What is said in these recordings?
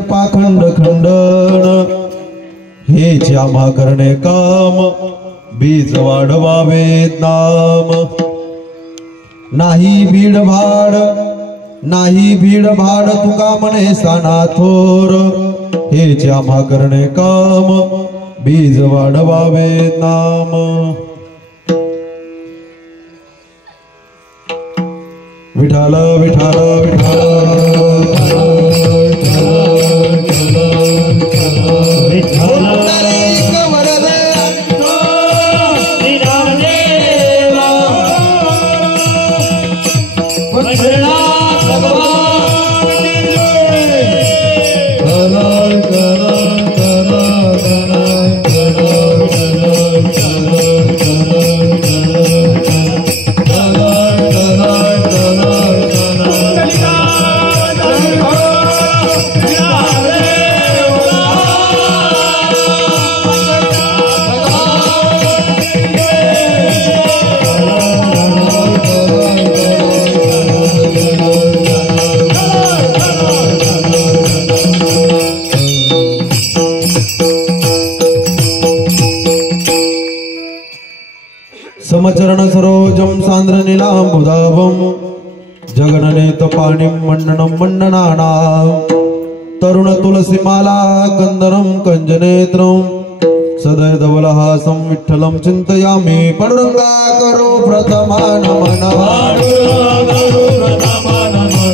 पाखंड खंडन हेच आम्हा करणे काम, बीज वाढवावे नाम. नाही भीड भाड नाही भीड भाड तुका म्हणे साना थोर, हेच आम्हा करणे काम, बीज वाढवावे नाम. विठाल विठाल विठाल समचरण सरोजम सांद्र नीलांबुदावम, जगननेत पाणिं मण्डनं मण्डनाना, तरुण तुलसी माला कंदरम कंजनेत्रम, सदय धवलहासं विठ्ठलं चिंतयामि. पांडुरंगा करो प्रथमा नमन, पांडुरंगा करो प्रथमा नमन,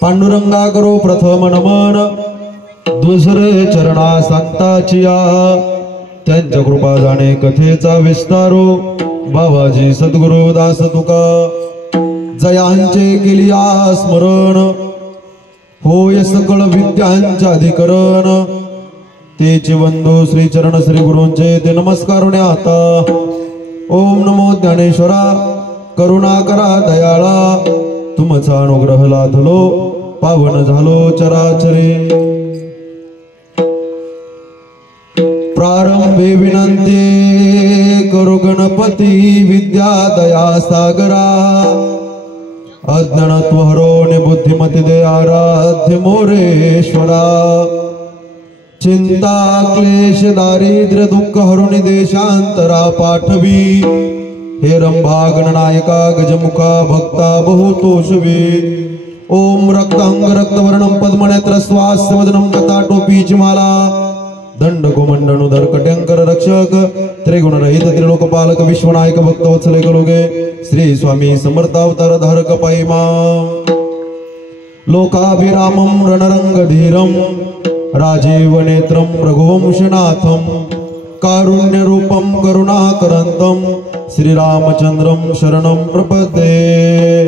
पांडुरंगा करो प्रथम नमन, दुसरे चरणा संताचिया, त्यांच्या कृपा जाणे कथेचा विस्तारो, बाबाजी सद्गुरु दास तुका, जयांचे केलिया स्मरण, होय सकळ विद्यांचे अधिकरण, तेचे बंधू श्री चरण श्री गुरूंचे ते नमस्कारुणे आता. ओम नमो ज्ञानेश्वरा, करुणा करा दयाळा, तुमचा अनुग्रह लाधलो, पावन झालो चराचरे. प्रारंभे विनंती करू गणपती विद्या दया सागरा, अज्ञानत्व हरो बुद्धिमती दे आराध्य मोरेश्वरा. चिंता क्लेश दारिद्र्य दुःख हरुनि देशांतरा पाठवी, हे रंभा गणनायका गजमुखा भक्ता बहुतोषवे. ओम रक्तांग रक्तवर्णं पद्मनेत्र स्वास्य वदनं कटाटोपीची माला, दंडकोमंडनुधर कट्यंकर रक्षक, त्रिगुण रहित त्रिलोकपालक विश्वनायक भक्तवत्सले कलोगे, श्री स्वामी समर्थावतार धारक पायमा. लोकाभिरामं रणरंगधीरं, राजीव नेत्रं रघुवंशनाथं, कारुण्य रूपं करुणाकरंतं, श्रीरामचंद्रं शरणं प्रपद्ये.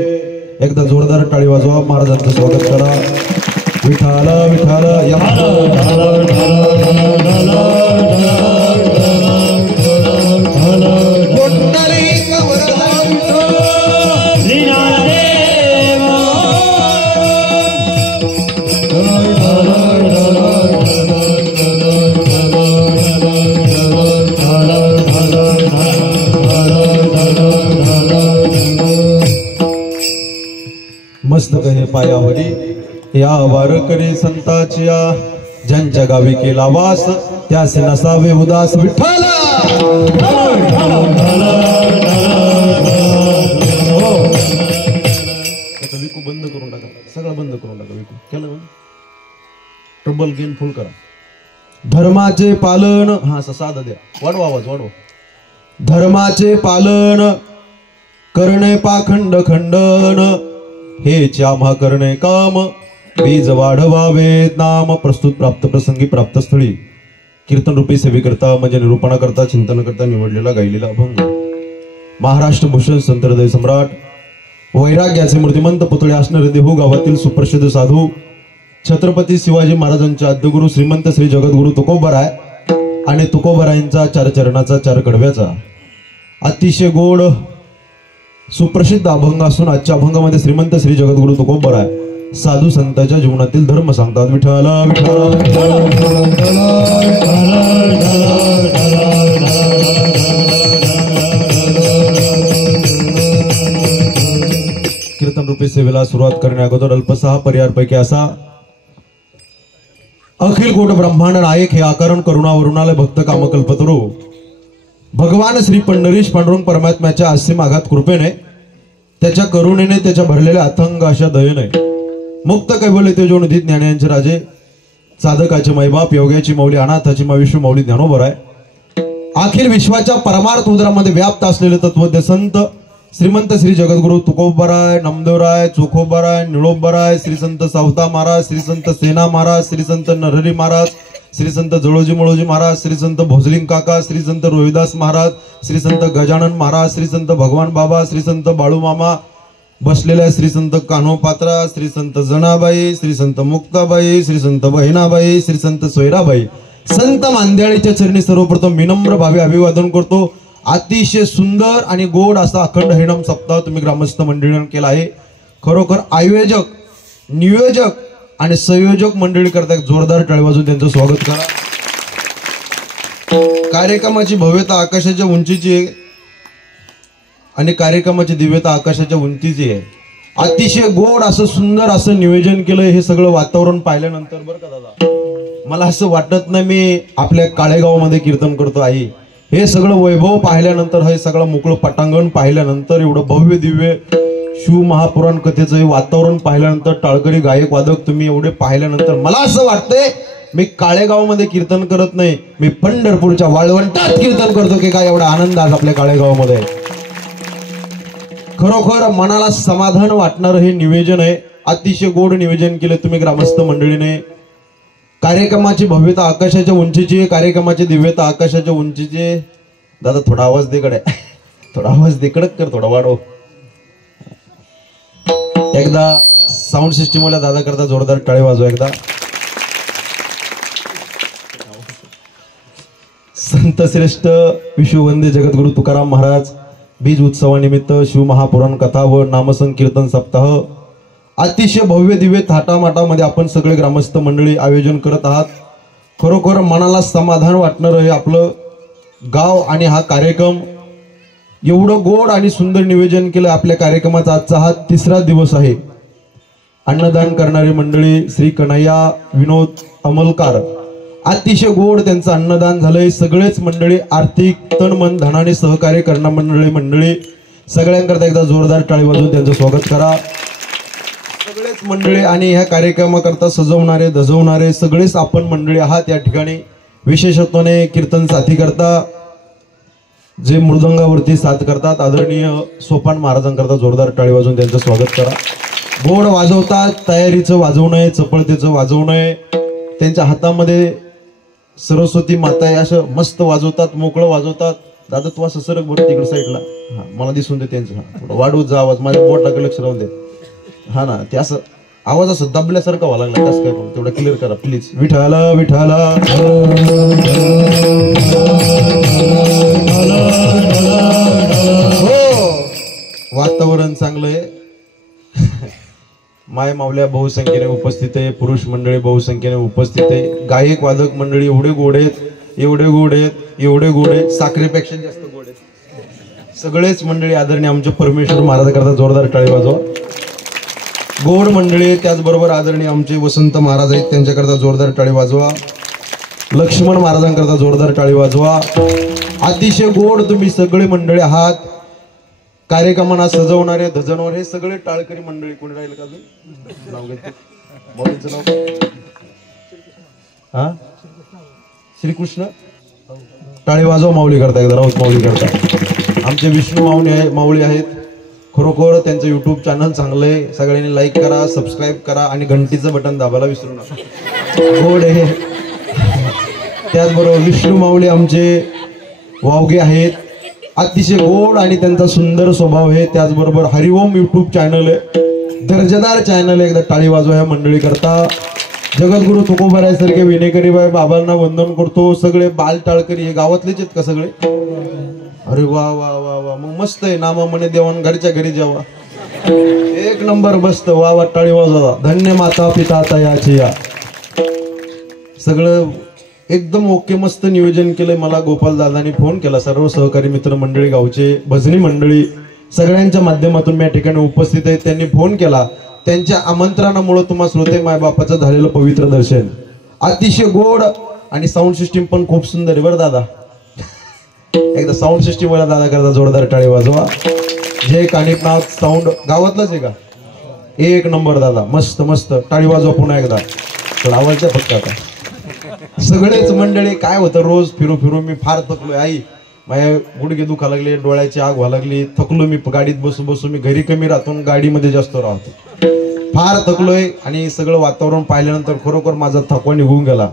एकदा जोरदार टाळी वाजवा, महाराजांचं स्वागत करा. विठाल विठाल मस्तक हे पायावरी या वारकरी संताचिया, ज्यांच्या गावी केला वास त्यास नसावे उदास. विठ्ठल विकू बंद करून टाका, सगळं बंद करून टाका. विकू केलं ट्रबल गेन फुल करा. धर्माचे पालन, हा साधा द्या, वाढवा आवाज वाढवा. धर्माचे पालन करणे पाखंड खंडन, हेच आम्हा करणे काम, बीज वाढवावे नाम. प्रस्तुत प्राप्त प्रसंगी प्राप्त स्थळी कीर्तन रूपी सेवेकरता म्हणजे निरूपणाकरता चिंतनकरता निवडलेला गायलेला अभंग महाराष्ट्र भूषण संत हृदय सम्राट वैराग्याचे मूर्तिमंत पुतळे असणारे देहू गावातील सुप्रसिद्ध साधू छत्रपती शिवाजी महाराजांचे आद्यगुरु श्रीमंत श्री जगद्गुरु तुकोबराय आणि तुकोबरायांचा चार चरणाचा चार कडव्याचा अतिशय गोड सुप्रसिद्ध अभंग असून आजच्या अभंगामध्ये श्रीमंत श्री जगद्गुरु तुकोबराय साधू संतांच्या जीवनातील धर्म सांगतात. विठ्ठला कीर्तन रूपी सेवेला सुरुवात करण्या अगोदर अल्पसहा पर्यायापैकी असा अखिल कोट ब्रह्मांड नायक हे आकरण करुणा वरुणालय भक्त कामकल्पतरू भगवान श्री पंढरीश पांडुरंग परमात्म्याच्या असीम आघात कृपेने त्याच्या करुणेने त्याच्या भरलेल्या अथंग अशा दयेने मुक्त कैवल्य तेजोनिधी ज्ञानांचे राजे साधकाचे मैबाप योग्याची माऊली अनाथाची विश्व माऊली ज्ञानोबराय अखिल विश्वाच्या परमार्थ उदरामध्ये व्याप्त असलेले तत्वज्ञ संत श्रीमंत श्री जगद्गुरु तुकोबराय नामदेवराय चोखोबराय निळोबराय श्री संत सावता महाराज श्री संत सेना महाराज श्री संत नरहरी महाराज श्री संत जळोजी मळोजी महाराज श्री संत भोजलिंग काका श्री संत रोहिदास महाराज श्री संत गजानन महाराज श्री संत भगवान बाबा श्री संत बाळू मामा बसलेल्या श्री संत कान्होपात्रा श्री संत जनाबाई श्री संत मुक्ताबाई श्री संत बहिणाबाई श्री संत सोयराबाई संत मांद्याळीच्या चरणी सर्वप्रथम विनम्र भावे अभिवादन करतो. अतिशय सुंदर आणि गोड असा अखंड हरिनाम सप्ताह तुम्ही ग्रामस्थ मंडळीने केला आहे. खरोखर आयोजक नियोजक आणि संयोजक मंडळी करता जोरदार टाळी वाजवून त्यांचं स्वागत करा. कार्यक्रमाची भव्यता आकाशाच्या उंचीची आहे आणि कार्यक्रमाची दिव्यता आकाशाच्या उंचीची आहे. अतिशय गोड असं सुंदर असं नियोजन केलंय. हे सगळं वातावरण पाहिल्यानंतर बरं का दादा मला असं वाटत नाही मी आपल्या काळेगावामध्ये कीर्तन करतो आहे. हे सगळं वैभव पाहिल्यानंतर हे सगळं मोकळं पटांगण पाहिल्यानंतर एवढं भव्य दिव्य शिव महापुराण कथेचं हे वातावरण पाहिल्यानंतर टाळकरी गायक वादक तुम्ही एवढे पाहिल्यानंतर मला असं वाटतंय मी काळेगावमध्ये कीर्तन करत नाही मी पंढरपूरच्या वाळवंटात कीर्तन करतो की काय एवढा आनंद आज आपल्या काळेगावमध्ये. खरोखर मनाला समाधान वाटणारं हे निवेदन आहे. अतिशय गोड निवेदन केले तुम्ही ग्रामस्थ मंडळीने. कार्यक्रमाची भव्यता आकाशाच्या उंचीची आहे. कार्यक्रमाची दिव्यता आकाशाच्या उंचीची आहे. दादा थोडा आवाज दे कडे थोडा आवाज दे कडक कर थोडा वाढव. एकदा साऊंड सिस्टीम वाला दादा करता जोरदार टाळी वाजवा एकदा. संत श्रेष्ठ विश्ववंदे जगद्गुरु तुकाराम महाराज बीज उत्सवानिमित्त शिव महापुराण कथा व नामसंकीर्तन सप्ताह अतिशय भव्य दिव्य थाटामाटामध्ये आपण सगळे ग्रामस्थ मंडळी आयोजन करत आहात. खरोखर मनाला समाधान वाटणारं हे आपलं गाव आणि हा कार्यक्रम एवढं गोड आणि सुंदर नियोजन केलं. आपल्या कार्यक्रमाचा आजचा हा तिसरा दिवस आहे. अन्नदान करणारी मंडळी श्री कन्हैया विनोद अमलकार अतिशय गोड त्यांचं अन्नदान झालंय. सगळेच मंडळी आर्थिक तन मन धनाने सहकार्य करणारी मंडळी सगळ्यांकरता एकदा जोरदार टाळी वाजवून त्यांचं स्वागत करा. सगळेच मंडळी आणि ह्या कार्यक्रमाकरता सजवणारे धजवणारे सगळेच आपण मंडळी आहात. या ठिकाणी विशेषत्वाने कीर्तन साथी करता जे मृदंगावरती साथ करतात आदरणीय सोपान महाराजांकरता जोरदार टाळी वाजवून त्यांचं स्वागत करा. गोड वाजवतात तयारीचं वाजवणं आहे चपळतेचं वाजवणं आहे. त्यांच्या हातामध्ये सरस्वती माता आहे असं मस्त वाजवतात मोकळं वाजवतात. दादा तू असं सरक बरं तिकडे साईडला हा मला दिसून दे त्यांचं थोडं वाढवत जा आवाज माझ्या बोटला लक्ष राहून दे. हा ना ते असं आवाज असं दबल्यासारखा व्हायला लागला कसं काय करून तेवढं क्लिअर करा प्लीज. विठाला विठाला हो वातावरण चांगलं आहे. माय मावल्या बहुसंख्येने उपस्थित आहे. पुरुष मंडळी बहुसंख्येने उपस्थित आहे. गायक वादक मंडळी एवढे गोड आहेत एवढे गोड आहेत एवढे गोड आहेत साखरेपेक्षा जास्त गोड आहेत. सगळेच मंडळी आदरणीय आमचे परमेश्वर महाराज करता जोरदार टाळी वाजवा. गोड मंडळी त्याचबरोबर आदरणीय आमचे वसंत महाराज आहेत त्यांच्याकरता जोरदार टाळी वाजवा. लक्ष्मण महाराजांकरता जोरदार टाळी वाजवा. अतिशय गोड तुम्ही सगळे मंडळी आहात. कार्यक्रमांना सजवणारे धजवणारे हे सगळे टाळकरी मंडळी. कोणी राहील का अजून नाव घेते मौलींचं नाव हा श्रीकृष्ण टाळी वाजवा माऊली करता एकदा राऊत माऊली करता. आमचे विष्णू माऊली आहेत. खरोखर त्यांचं युट्यूब चॅनल चांगलं आहे. सगळ्यांनी लाईक करा सबस्क्राईब करा आणि घंटीचं बटन दाबायला विसरू नका. गोड आहे. त्याचबरोबर विष्णू माऊली आमचे वावगे आहेत. अतिशय गोड आणि त्यांचा सुंदर स्वभाव आहे. त्याचबरोबर हरिओम युट्यूब चॅनल आहे, दर्जेदार चॅनल आहे. एकदा टाळी वाजवा ह्या मंडळी करता. जगद्गुरु तुकोबाराय सारखे विनेकरी बाई बाबांना वंदन करतो. सगळे बाल टाळकरी हे गावातलेच आहेत का सगळे? अरे वा वा वा वा, मग मस्त आहे. नामा म्हणे देवान घरच्या घरी जेवा, एक नंबर बसत. वा वा, टाळी वाजवा. धन्य माता पिता तयाची या. सगळं एकदम ओके, मस्त नियोजन केलंय. मला गोपाल दादांनी फोन केला. सर्व सहकारी मित्र मंडळी, गावचे भजनी मंडळी सगळ्यांच्या माध्यमातून मी या ठिकाणी उपस्थित आहे. त्यांनी फोन केला. त्यांच्या आमंत्रणामुळे तुम्हा श्रोते मायबापाचं झालेलं पवित्र दर्शन अतिशय गोड आणि साऊंड सिस्टीम पण खूप सुंदर आहे बरं दादा. एकदा साऊंड सिस्टीम वाला दादा करता जोरदार टाळी वाजवा. जय कानिपनाथ साऊंड गावातलंच आहे का? एक नंबर दादा, मस्त मस्त. टाळी वाजवा पुन्हा एकदा. थोडा आवडतं फक्त आता सगळेच मंडळी. काय होतं, रोज फिरू फिरू मी फार थकलोय. आई माझ्या गुडघे दुखा लागले, डोळ्याची आग व्हायला लागली, थकलो मी. गाडीत बसू बसू मी घरी कमी राहतो, गाडीमध्ये जास्त राहतो. फार थकलोय आणि सगळं वातावरण पाहिल्यानंतर खरोखर माझा थकवा निघून गेला.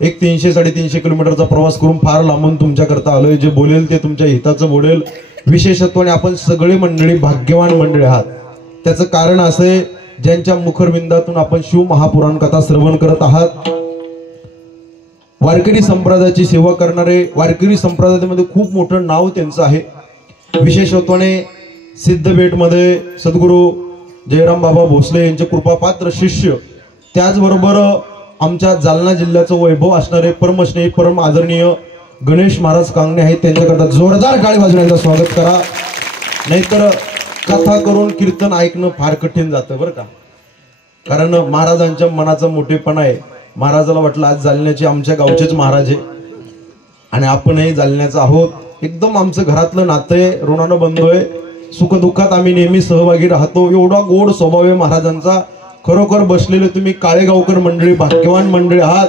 एक 300-350 किलोमीटरचा प्रवास करून फार लांबून तुमच्याकरता आलोय. जे बोलेल ते तुमच्या हिताचं बोलेल. विशेषत्वाने आपण सगळे मंडळी भाग्यवान मंडळी आहात. त्याचं कारण असं आहे, ज्यांच्या मुखरविंदातून आपण शिव महापुराण कथा श्रवण करत आहात. वारकरी संप्रदायाची सेवा करणारे, वारकरी संप्रदायामध्ये खूप मोठं नाव त्यांचं आहे. विशेषत्वाने सिद्धबेटमध्ये सद्गुरू जयराम बाबा भोसले यांचे कृपापात्र शिष्य, त्याचबरोबर आमच्या जालना जिल्ह्याचं वैभव असणारे परमस्नेही परम आदरणीय गणेश महाराज कांगणे आहेत. त्यांच्याकरता जोरदार टाळी वाजवण्याचं स्वागत करा. नाहीतर कथा करून कीर्तन ऐकणं फार कठीण जातं बरं का. कारण महाराजांच्या मनाचा मोठेपणा आहे. महाराजाला वाटलं आज जालन्याचे आमच्या गावचेच महाराज आहे आणि आपणही जालन्याचं आहोत. एकदम आमचं घरातलं नातं आहे, ऋणानं बंधू आहे. सुखदुःखात आम्ही नेहमी सहभागी राहतो. एवढा गोड स्वभाव आहे महाराजांचा. खरोखर बसलेले तुम्ही काळेगावकर मंडळी भाग्यवान मंडळी आहात.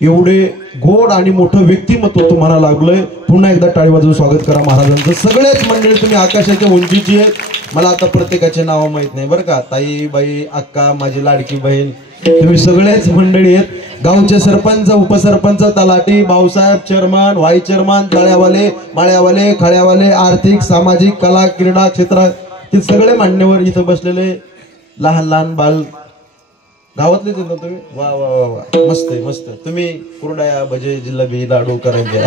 एवढे गोड आणि मोठं व्यक्तिमत्व तुम्हाला लागलंय. पुन्हा एकदा टाळी वाजवून स्वागत करा महाराजांचं. सगळेच मंडळी तुम्ही आकाशाच्या उंचीची आहेत. मला आता प्रत्येकाचे नाव माहित नाही बरं का. ताई, बाई, अक्का, माझी लाडकी बहीण, तुम्ही सगळेच मंडळी आहेत. गावचे सरपंच, उपसरपंच, तलाठी, भाऊसाहेब, चेअरमन, व्हाईस चेअरमन, तळ्यावाले, माळ्यावाले, खळ्यावाले, आर्थिक, सामाजिक, कला, क्रीडा क्षेत्रातील सगळे मान्यवर इथं बसलेले, लहान लहान बाल गावातलेच येतो तुम्ही. वा वा वा वा, मस्त आहे मस्त. तुम्ही कुरड्या, भजे, जिलेबी, लाडू करायचे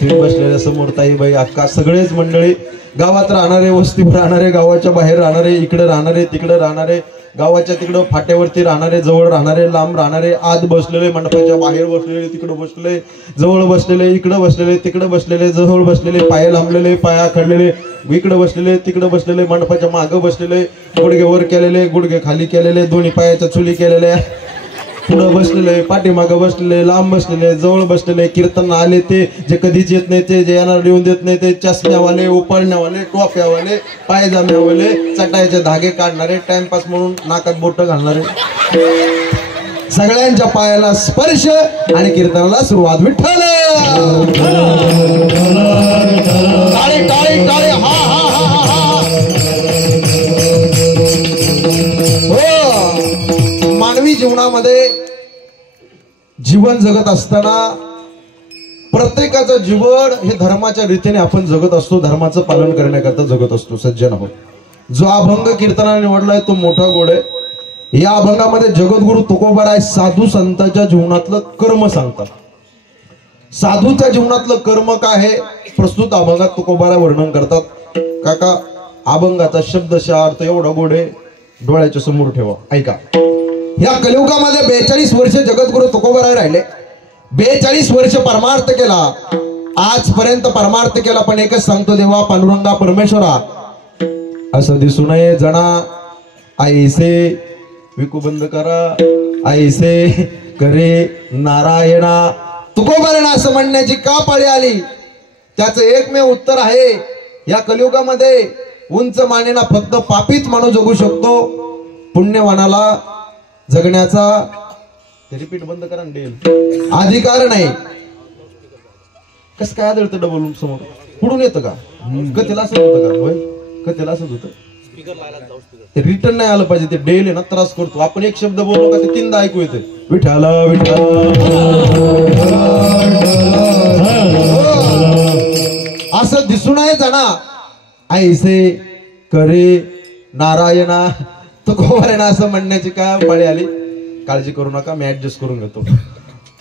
तुम्ही बसलेल्या समोर. ताई, बाई, अक्का, सगळेच मंडळी. गावात राहणारे, वस्तीवर राहणारे, गावाच्या बाहेर राहणारे, इकडे राहणारे, तिकडे राहणारे, गावाच्या तिकडं फाट्यावरती राहणारे, जवळ राहणारे, लांब राहणारे, आत बसलेले, मंडपाच्या बाहेर बसलेले, तिकडे बसलेले, जवळ बसलेले, इकडे बसलेले, तिकडे बसलेले, जवळ बसलेले, पाय लांबलेले, पाया खडलेले, इकडे बसलेले, तिकडे बसलेले, मंडपाच्या मागं बसलेले, गुडघे वर केलेले, गुडघे खाली केलेले, दोन्ही पायाच्या चुली केलेल्या, पुढं बसलेले, पाठीमागं बसलेले, लांब बसलेले, जवळ बसलेले, कीर्तन आले ते, जे कधीच येत नाही ते, जे येणार लिहून देत नाही ते, चष्म्यावाले, उपरण्यावाले, टोप्यावाले, पायजाम्यावाले, चटायचे धागे काढणारे, टाइमपास म्हणून नाकात बोट घालणारे, सगळ्यांच्या पायाला स्पर्श आणि कीर्तनाला सुरुवात. विठ्ठल टाळी टाळी टाळी. हा हा हा हा हा. हो, मानवी जीवनामध्ये जीवन जगत असताना प्रत्येकाचं जीवन हे धर्माच्या रीतीने आपण जगत असतो, धर्माचं पालन करण्याकरता जगत असतो. सज्जन आहोत. जो अभंग कीर्तनाने निवडलाय तो मोठा गोड आहे. या अभंगामध्ये जगद्गुरु तुकोबाराय साधू संतांच्या जीवनातलं कर्म सांगतात. साधूच्या जीवनातलं कर्म काय आहे प्रस्तुत अभंगात तुकोबाराय वर्णन करतात. काका, अभंगाचा शब्दशः अर्थ एवढा गोड आहे, डोळ्याच्या समोर ठेवा, ऐका. या कलियुगामध्ये 42 वर्ष जगद्गुरु तुकोबाराय राहिले. 42 वर्ष परमार्थ केला, आजपर्यंत परमार्थ केला. पण एकच सांगतो, देवा पांडुरंगा परमेश्वरा, असं दिसू नये जना ऐसे विकू बंद करा, ऐसे करे नारायणा. तुकोबारायण असं म्हणण्याची का पाळी आली? त्याचं एकमेव उत्तर आहे, या कलियुगामध्ये उंच मानेना फक्त पापीच माणूस जगू शकतो. पुण्यवानाला जगण्याचा, रिपीट बंद करा, अधिकार नाही. कस काय आदळतं डबल समोर? पुढून येतं का? कथेला असं होतं का? होय, कथेला असंच होतं. ते रिटर्न नाही आलं पाहिजे, ते डेल आहे ना, त्रास करतो. आपण एक शब्द बोललो का ते तीनदा ऐकू येते. विठाला विठाला. असं दिसून आहे जाणा ऐसे करे नारायणा तुकोबारायणा असं म्हणण्याची का पाळी आली? काळजी करू नका, मी ऍडजस्ट करून घेतो.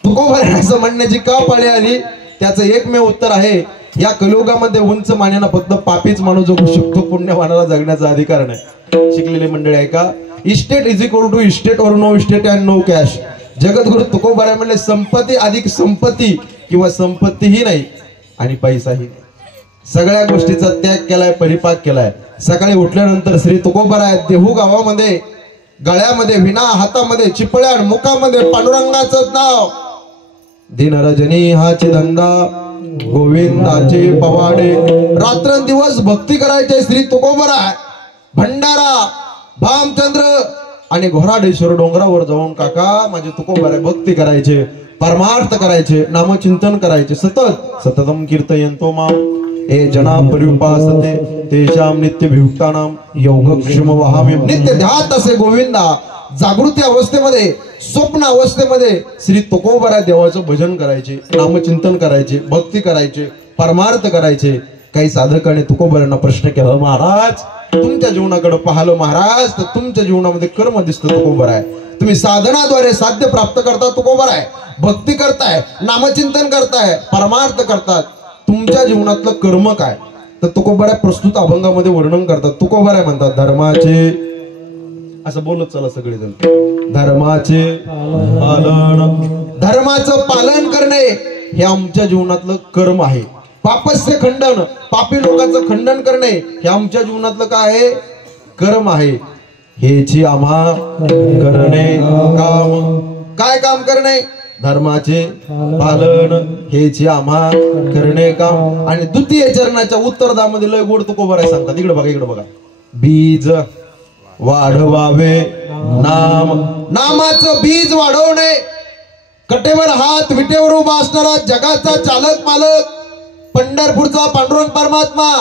तुकोबारायणा असं म्हणण्याची का पाळी आली? त्याचं एकमेव उत्तर आहे, या कलियुगामध्ये उंच मान्यानं फक्त पापीच माणूस जगू शकतो, पुण्यवानाला जगण्याचा अधिकार नाही. शिकलेले मंडळी आहे का? Estate is equal to estate or no estate and no cash. Jagadguru Tukobaray म्हणले संपत्ती अधिक संपत्ती किंवा संपत्तीही नाही आणि पैसाही नाही. सगळ्या गोष्टीचा त्याग केलाय, परिपाक केलाय. सकाळी उठल्यानंतर श्री तुकोबाराय देहू गावामध्ये गळ्यामध्ये विना, हातामध्ये चिपळ्या, मुखामध्ये पांडुरंगाचं नाव. दिन रजनी हाचे धंदा गोविंदाचे पवाडे. रात्रंदिवस भक्ती करायचे श्री तुकोबाराय. भंडारा, भामचंद्र आणि घोराडेश्वर डोंगरावर जाऊन काका माझे तुकोबाराय भक्ती करायचे, परमार्थ करायचे, नामचिंतन करायचे. सततम कीर्तयन्तो माम ए जना पर्युपासते तेषां नित्यभियुक्तानां योगक्षेम वहामि. नित्य ध्यात असे गोविंदा. जागृती अवस्थेमध्ये, स्वप्न अवस्थेमध्ये श्री तुकोबाराय देवाचं भजन करायचे, नामचिंतन करायचे, भक्ती करायचे, परमार्थ करायचे. काही साधकाने तुकोबारायांना प्रश्न केला, महाराज तुमच्या जीवनाकडे पाहिलं महाराज तर तुमच्या जीवनामध्ये कर्म दिसतं तुकोबाराय. तुम्ही साधनाद्वारे साध्य प्राप्त करता तुकोबाराय, भक्ती करताय, नामचिंतन करताय, परमार्थ करतात. तुमच्या जीवनातलं कर्म काय? तर तुकोबाराय प्रस्तुत अभंगामध्ये वर्णन करतात. तुकोबाराय म्हणतात, धर्माचे, असं बोलत चला सगळेजण, धर्माचे पालन, धर्माचं पालन करणे हे आमच्या जीवनातलं कर्म आहे. पापस्य खंडन, पापी लोकांचं खंडन करणे हे आमच्या जीवनातलं काय आहे? कर्म आहे. हेची आम्हा करणे काम. काय काम करणे? धर्माचे पालन हेची आम्हा करणे काम. आणि द्वितीय चरणाच्या उत्तरदामध्ये लय गोड तुकोबाराय सांगतात. इकडे बघा, इकडे बघा. बीज वाढवावे नाम, नामाचं बीज वाढवणे. कटेवर हात, विटेवर उभा असणारा जगाचा चालक मालक पंढरपूरचा पांडुरंग परमात्मा,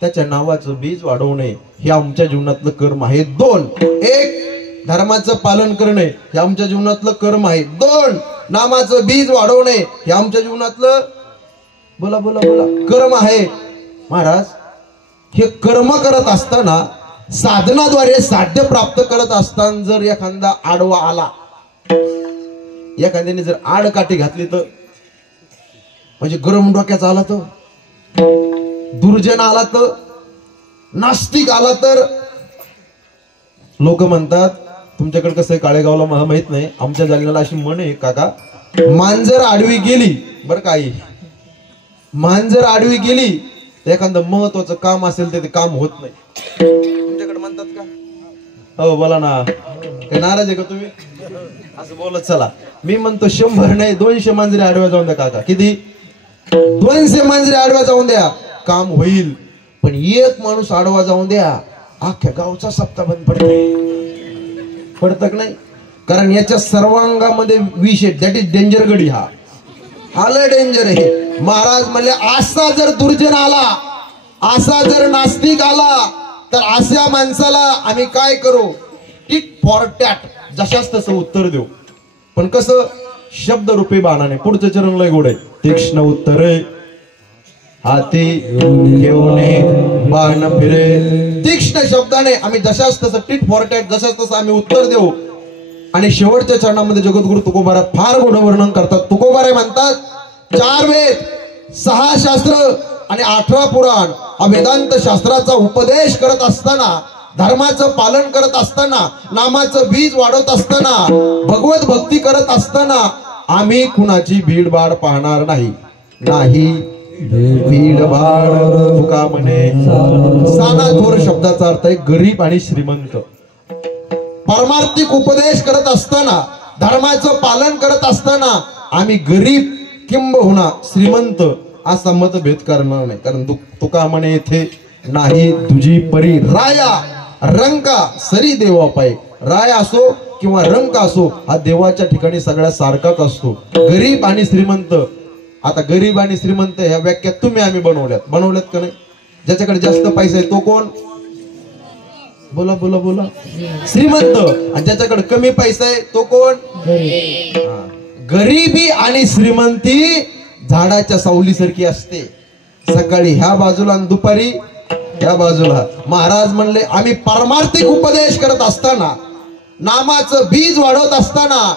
त्याच्या नावाचं बीज वाढवणे हे आमच्या जीवनातलं कर्म आहे. 2, 1 धर्माचं पालन करणे हे आमच्या जीवनातलं कर्म आहे. 2 नामाचं बीज वाढवणे हे आमच्या जीवनातलं बोला बोला बोला कर्म आहे. महाराज हे कर्म करत असताना, साधनाद्वारे साध्य प्राप्त करत असताना जर एखादा आडवा आला, एखाद्याने जर आडकाठी घातली तर, म्हणजे गरम डोक्याचा आला तर, दुर्जन आला तर, नास्तिक आला तर, लोक म्हणतात, तुमच्याकडे कसं आहे काळेगावला मला माहित नाही, आमच्या जालन्याला अशी म्हण आहे काका, मांजर आडवी गेली बरं काही, मांजर आडवी गेली तर एखादं महत्वाचं काम असेल ते काम होत नाही. तुमच्याकडे म्हणतात का? हो बोला ना, काय नाराज आहे का तुम्ही? असं बोलत चला. मी म्हणतो 100 नाही 200 मांजरे आडव्या जाऊन द्या काका. किती? 200 मांजरे आडव्या जाऊन द्या, काम होईल. पण एक माणूस आडवा जाऊन द्या, अख्ख्या गावचा सप्ताह बंद पडतं नाही. कारण याच्या सर्वांगामध्ये विष आहे. दॅट इज डेंजर गडी. हा लय डेंजर आहे. महाराज म्हणले असा जर दुर्जन आला, असा जर नास्तिक आला तर अशा माणसाला आम्ही काय करू? टिट फॉर टॅट, जशाच तसं उत्तर देऊ. पण कसं? शब्द रूपी बाणाने. पुढचं चरण लय गोड आहे. तीक्ष्ण उत्तरे हाती घेऊन बाण फिरे. तीक्ष्ण शब्दाने आम्ही जशाच तसं टिट फॉर टॅट, जशाच तसं आम्ही उत्तर देऊ. आणि शेवटच्या चरणामध्ये जगद्गुरु तुकोबाराय फार गोड वर्णन करतात. तुकोबाराय म्हणतात 4 वेद, 6 शास्त्र आणि 18 पुराण हा वेदांत शास्त्राचा उपदेश करत असताना, धर्माचं पालन करत असताना, नामाचं बीज वाढवत असताना, भगवत भक्ती करत असताना आम्ही कुणाची भीडभाड पाहणार नाही. नाही भीडभाड. तुका म्हणे साना थोर शब्दाचा अर्थ आहे गरीब आणि श्रीमंत. परमार्थिक उपदेश करत असताना, धर्माचं पालन करत असताना आम्ही गरीब किंबहुना श्रीमंत असा मतभेद करणार नाही. कारण तुका म्हणे येथे नाही तुझी परी राया रंका सरी देवा पाय. राय असो किंवा रंक असो, हा देवाच्या ठिकाणी सगळ्या सारखाच असतो. गरीब आणि श्रीमंत, आता गरीब आणि श्रीमंत ह्या व्याख्या तुम्ही आम्ही बनवल्यात का नाही? ज्याच्याकडे जास्त पैसा आहे तो कोण? बोला बोला बोला. श्रीमंत. आणि ज्याच्याकडे कमी पैसा आहे तो कोण? गरिबी आणि श्रीमंती झाडाच्या सावलीसारखी असते. सकाळी ह्या बाजूला आणि दुपारी ह्या बाजूला. महाराज म्हणले आम्ही पारमार्थिक उपदेश करत असताना, नामाचं बीज वाढवत असताना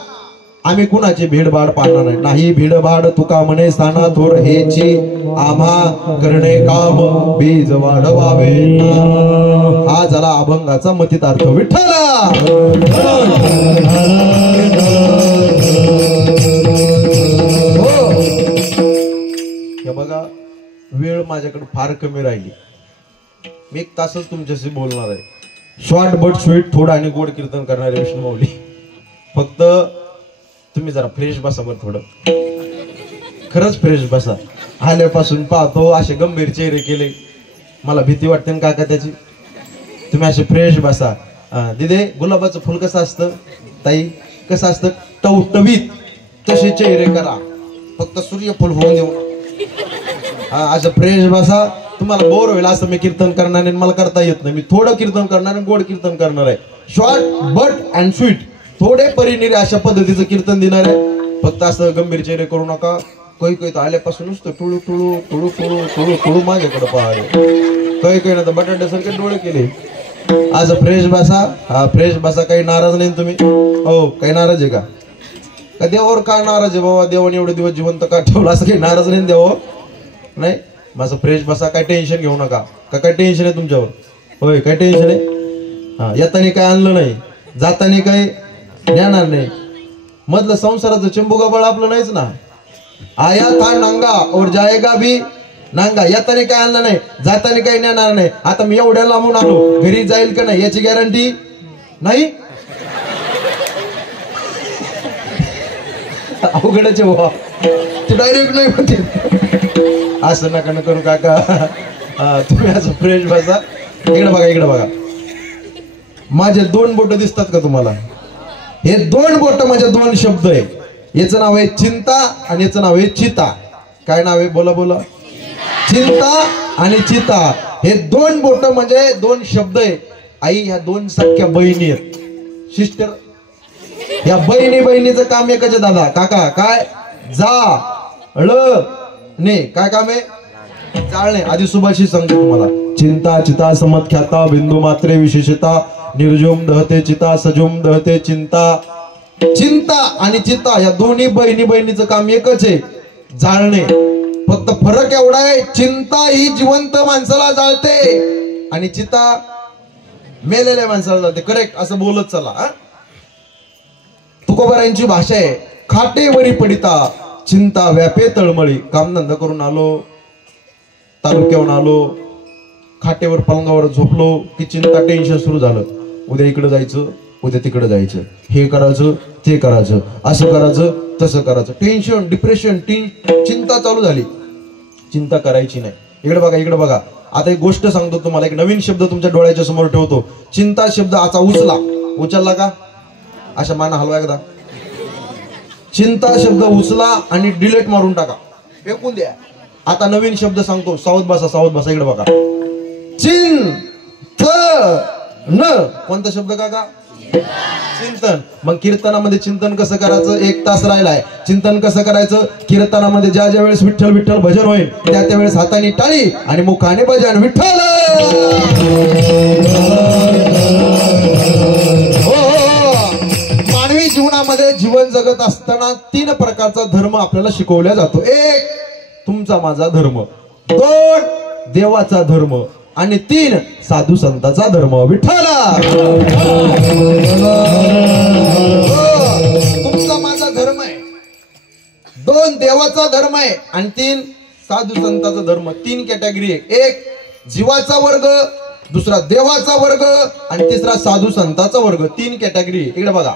आम्ही कुणाची भीडभाड पाहणार नाही. नाही भीडभाड तुका म्हणे स्थाना थोर हेची आम्हा करणे काम बीज वाढवावे. हा झाला अभंगाचा मतितार्थ. विठ्ठल हो. हे बघा, वेळ माझ्याकडे फार कमी राहिली. मी 1 तासच तुमच्याशी बोलणार आहे. शॉर्ट बट स्वीट, थोडं आणि गोड कीर्तन करणारे विष्णू माऊली. फक्त तुम्ही जरा फ्रेश बसा बरं, थोडं खरंच फ्रेश बसा. आल्यापासून पाहतो असे गंभीर चेहरे केले, मला भीती वाटते ना काका त्याची. तुम्ही असे फ्रेश बसा. दिदे, गुलाबाचं फुल कसं असतं ताई, कसं असतं टवटवीत, तसे चेहरे करा. फक्त सूर्यफूल होऊन देऊ. असं फ्रेश बसा. तुम्हाला बोर होईल असं मी कीर्तन करणार आहे, मला करता येत नाही. मी थोडं कीर्तन करणार आहे, गोड कीर्तन करणार आहे. शॉर्ट बट अँड स्वीट, थोडे परिनिरे अशा पद्धतीचं कीर्तन देणार आहे. फक्त असं गंभीर चेहरे करू नका. काही काही तर आल्यापासून नुसतं टुळू टुळू टुळू टुळू टुळू टुळू माझ्याकडे पाहावे. काही काही ना तर बटाट्यासारखे डोळे केले. असं फ्रेश बसा. हा फ्रेश बसा. काही नाराज नाही तुम्ही? हो, काही नाराज आहे का? देवावर का नाराज आहे बाबा? देवाने एवढे दिवस जिवंत का ठेवलं? असं काही नाराज नाही देवावर? नाही. माझं फ्रेश बसा. काय टेन्शन घेऊ नका. का काय टेन्शन आहे तुमच्यावर? होय, काय टेन्शन आहे? हा, येताना काय आणलं नाही, जाताना काही नेणार नाही. मधलं संसाराचं चिंबुगा बळ आपलं नाहीच ना. आया था नांगा और जाएगा भी नांगा. येताना काय आणलं नाही, जाताना काही नेणार नाही. आता मी एवढ्या लांबून आलो, घरी जाईल का नाही याची गॅरंटी नाही. अवघडच आहे बाबा, ते डायरेक्ट नाही म्हणते. असं नका न करू काका. तुम्ही असं फ्रेश बसा. इकडे बघा, इकडे बघा. माझे 2 बोट दिसतात का तुम्हाला? हे 2 बोट म्हणजे 2 शब्द आहे. याचं नाव आहे चिंता आणि याचं नाव आहे चिता. काय नाव आहे? बोला बोला. चिंता आणि चिता. हे 2 बोट म्हणजे 2 शब्द आहे. आई ह्या 2 सख्या बहिणी आहेत, सिस्टर. या बहिणीचं काम एकच आहे दादा. काका काय? ने काय काम आहे? चालणे. आधी सुभाषी सांगते तुम्हाला. चिंता चिता समख्याता बिंदू मात्रे विशेषता निर्जुम दहते चिता सजुम दहते चिंता. चिंता आणि चिता या दोन्ही बहिणीचं काम एकच आहे, जाळणे. फक्त फरक एवढा आहे, चिंता ही जिवंत माणसाला जाळते आणि चिता मेलेल्या माणसाला जाळते. करेक्ट असं बोलत चला. तुकोबारायांची भाषा आहे. खाटेवरी पडिता चिंता व्यापे तळमळी. कामधंदा करून आलो, तालुक्यावरून आलो, खाटेवर पलंगावर झोपलो की चिंता, टेन्शन सुरू झालं. उद्या इकडे जायचं, उद्या तिकडे जायचं, हे करायचं ते करायचं, असं करायचं तसं करायचं. टेन्शन, डिप्रेशन, चिंता चालू झाली. चिंता करायची नाही. इकडे बघा, इकडे बघा. आता एक गोष्ट सांगतो तुम्हाला. एक नवीन शब्द तुमच्या डोळ्याच्या समोर ठेवतो. चिंता शब्द असा उचलला का? अशा माना हलवा एकदा. चिंता शब्द उचला आणि डिलीट मारून टाका, फेकून द्या. आता नवीन शब्द सांगतो. सावध बसा, सावध बसा. इकडे बघा. न कोणता शब्द काका? चिंतन. मग कीर्तनामध्ये चिंतन कसं करायचं? 1 तास राहिलाय. चिंतन कसं करायचं? कीर्तनामध्ये ज्या ज्या वेळेस विठ्ठल विठ्ठल भजन होईल त्या त्यावेळेस हाताने टाळी आणि मुखाने भजन. विठ्ठल जीवनामध्ये जीवन जगत असताना 3 प्रकारचा धर्म आपल्याला शिकवला जातो. 1 तुमचा माझा धर्म, 2 देवाचा धर्म आणि 3 साधू संतांचा धर्म. विठ्ठल तुमचा माझा धर्म आहे, 2 देवाचा धर्म आहे आणि 3 साधू संतांचा धर्म. 3 कॅटेगरी आहे. 1 जीवाचा वर्ग, दुसरा देवाचा वर्ग आणि तिसरा साधू संतांचा वर्ग. 3 कॅटेगरी. इकडे बघा.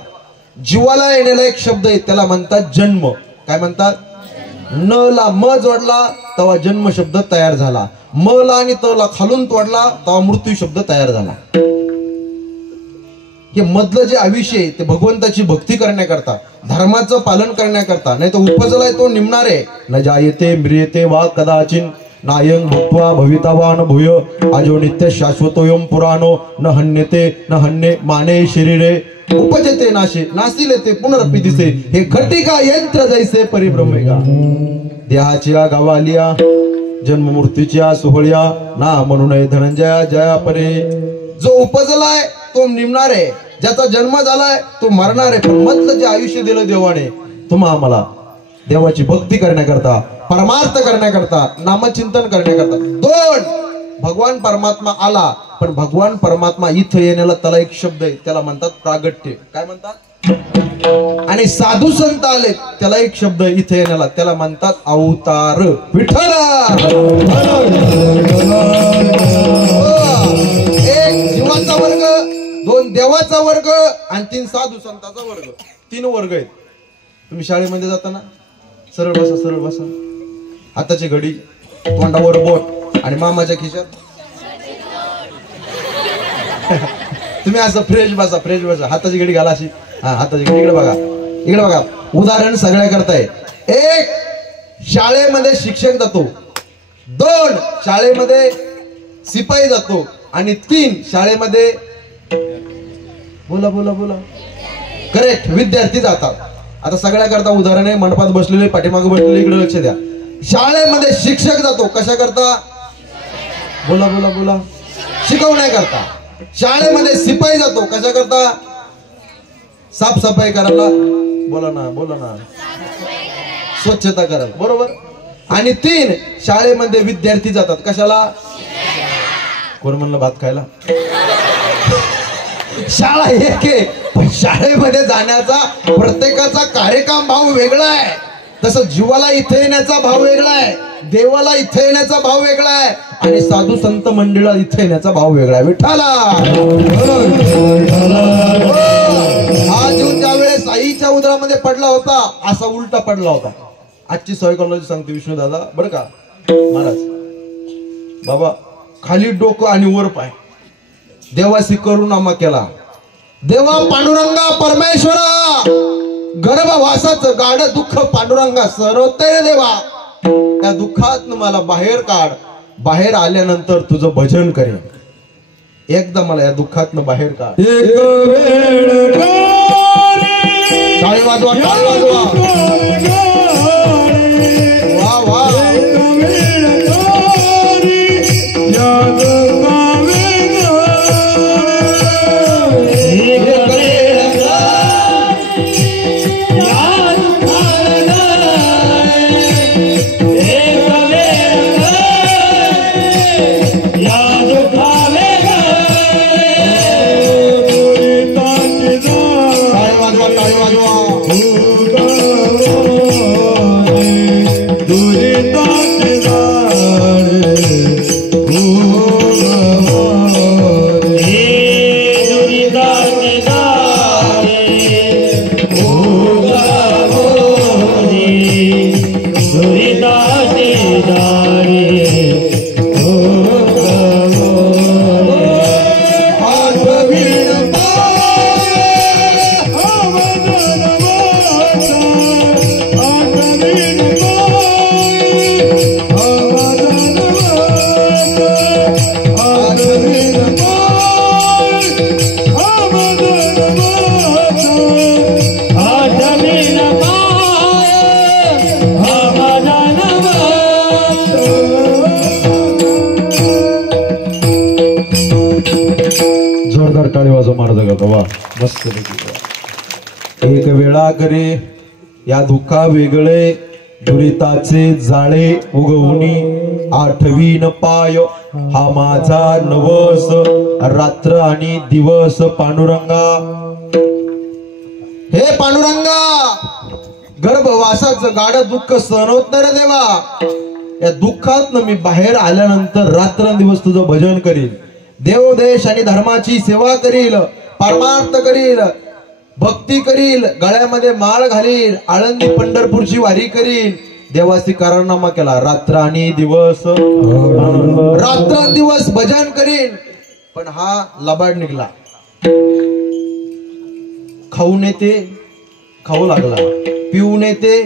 जीवाला येणारा एक शब्द आहे, त्याला म्हणतात जन्म. काय म्हणतात? न ला म जोडला तेव्हा जन्म शब्द तयार झाला. म ला आणि त ला खालून तोडला तेव्हा मृत्यू शब्द तयार झाला. हे मधलं जे आयुष्य आहे ते भगवंताची भक्ती करण्याकरता, धर्माचं पालन करण्याकरता. नाही तर उपजलाय तो निमणार आहे. न जायते म्रियते वा कदाचिन नायं भूत्वा भवितावान भूय आजो नित्य शाश्वतोयम पुराणो न हन्यते न हन्ये माने शरीरे उपजते नाशे नासिले ते पुनरपि दिसे हे घटिका यंत्र जैसे परिभ्रमेगा. देहाची गावालिया जन्म मृत्यूच्या सोहळ्या ना म्हणून धनंजया जया परे. जो उपजलाय तो निमणार आहे, ज्याचा जन्म झालाय तो मरणार आहे. पण मधलं जे आयुष्य दिलं देवाने तुम्हा आम्हाला देवाची भक्ती करण्याकरता, परमार्थ करण्याकरता, नामचिंतन करण्याकरता. दोन, भगवान परमात्मा आला, पण भगवान परमात्मा इथं येण्याला त्याला एक शब्द आहे, त्याला म्हणतात प्रागट्य. काय म्हणतात? आणि साधू संत आले त्याला एक शब्द इथे येण्याला, त्याला म्हणतात अवतार. विठ्ठल. एक जीवाचा वर्ग, दोन देवाचा वर्ग आणि तीन साधू संतांचा वर्ग. तीन वर्ग आहेत. तुम्ही शाळेमध्ये जाताना सरळ बसा, सरळ बसा, हाताची घडी, तोंडावर बोट आणि मामाच्या खिशात. तुम्ही असं फ्रेश बसा, फ्रेश बसा, हाताची घडी घाला अशी. हा, हाताची घडी. इकडे बघा, इकडे बघा. उदाहरण सगळ्या करताय. एक, शाळेमध्ये शिक्षक जातो. दोन, शाळेमध्ये शिपाई जातो. आणि तीन, शाळेमध्ये बोला बोला बोला करेक्ट विद्यार्थी जातात. आता सगळ्या करता उदाहरण आहे. मंडपात बसलेले, पाठीमागे बसलेले, इकडे लक्ष द्या. शाळेमध्ये शिक्षक जातो कशा करता? बोला बोला बोला शिकवण्याकरता. शाळेमध्ये शिपाई जातो कशा करता? साफसफाई करायला. बोला ना बोला ना, स्वच्छता करायला. बरोबर. आणि तीन, शाळेमध्ये विद्यार्थी जातात कशाला? कोण म्हणलं भात खायला? शाळा एक आहे, पण शाळेमध्ये जाण्याचा प्रत्येकाचा कार्यक्रम भाव वेगळा आहे. तसं जीवाला इथे येण्याचा भाव वेगळा आहे, देवाला इथे येण्याचा भाव वेगळा आहे, आणि साधू संत मंडळाला इथे येण्याचा भाव वेगळा आहे. विठ्ठला. हा जीव ज्या वेळेस आईच्या उदरामध्ये पडला होता असा उलटा पडला होता. आजची सायकॉलॉजी सांगते विष्णू दादा बरं का महाराज. बाबा खाली डोकं आणि वर पाय. देवासी करुणामा केला. देवा पांडुरंगा परमेश्वरा, गर्भवासाचं गाड दुःख पांडुरंगा सरवतय देवा. त्या दुःखात मला बाहेर काढ. बाहेर आल्यानंतर तुझं भजन करेन. एकदा मला या दुःखातनं बाहेर काढ. एक वेळ टाळी वाजवा, टाळी वाजवा. वा वा. जोरदार टाळी वाजवा महाराज का. वा मस्त. एक वेळा करे या दुःखा वेगळे, दुरिताचे जाळे उगवणी. आठवीन पाय हा माझा नवस, रात्र आणि दिवस पांडुरंगा. हे पांडुरंगा, गर्भवासाचं गाड दुःख सहन होत नाही रे देवा. या दुःखात मी बाहेर आल्यानंतर रात्रंदिवस तुझं भजन करील, देवदेश आणि धर्माची सेवा करील, परमार्थ करील, भक्ती करील, गळ्यामध्ये माळ घालील, आळंदी पंढरपूरची वारी करील. देवासी करारनामा केला. रात्र आणि दिवस, रात्रंदिवस भजन करीन. पण हा लबाड निघला. खाऊन येते खाऊ लागला, पिऊन येते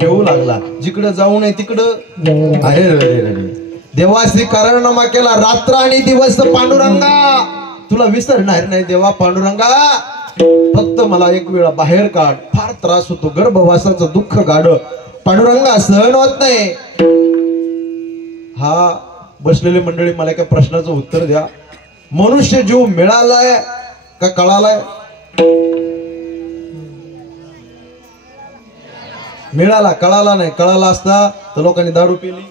पिऊ लागला, जिकडं जाऊ नये तिकडं. अरे रे देवासी करारनामा केला. रात्र आणि दिवस पांडुरंगा तुला विसरणार नाही देवा. पांडुरंगा फक्त मला एक वेळा बाहेर काढ. फार त्रास होतो, गर्भवासाचं दुःख गाड पांडुरंगा सहन होत नाही. हा बसलेली मंडळी मला एका प्रश्नाचं उत्तर द्या. मनुष्य जीव मिळालाय का कळालाय? मिळाला, कळाला नाही. कळाला असता तर लोकांनी दारू पिली,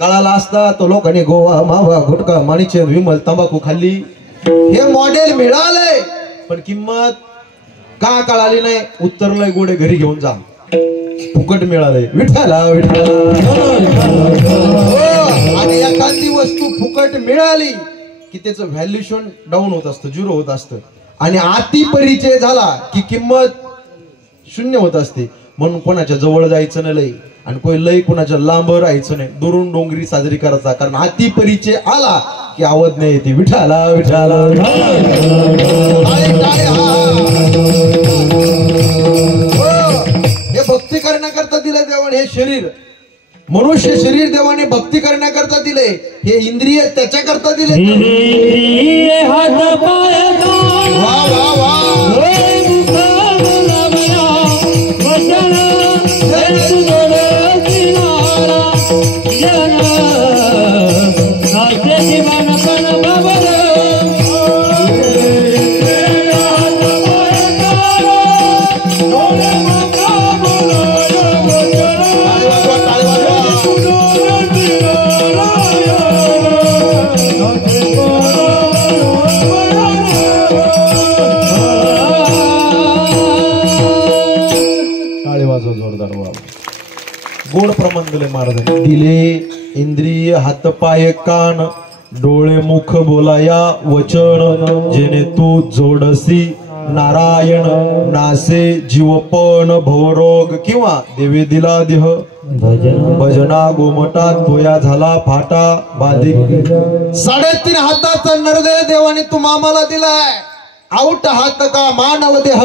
कळाला असता तर लोकांनी गोवा मावा गुटखा माणिकचे विमल तंबाखू खाल्ली. हे मॉडेल मिळालंय पण किंमत का कळाली नाही? उत्तर लय गोडे, घरी घेऊन जा. फुकट मिळालंय. विठाला आणि एखादी वस्तू फुकट मिळाली की त्याचं व्हॅल्युएशन डाऊन होत असतं, झिरो होत असतं. आणि अति परिचय झाला की किंमत शून्य होत असते. म्हणून कोणाच्या जवळ जायचं नाही लय, आणि कोणी लय कोणाच्या लांब राहायचं नाही. दुरून डोंगरी साजरी करायचा, कारण अति परिचय आला की आवड नाही येते. विठाला विठाला. हे भक्ती करण्याकरता दिले देवाने. हे शरीर, मनुष्य शरीर देवाने भक्ती करण्याकरता दिले. हे इंद्रिय त्याच्याकरता दिले. वा वा वा. गोड प्रमाण दिले महाराजांनी. दिले इंद्रिय हात पाय कान डोळे मुख बोलाया वचन, जेणे तू जोडसी नारायण नासे जीवपण भवरोग किंवा देवे दिला देह भजना गोमटा तोया झाला फाटा बाधिक. 3.5 हाताचा नरदेह देवाने तुम्हा आम्हाला दिलाय. आउट हाथ का मानव देह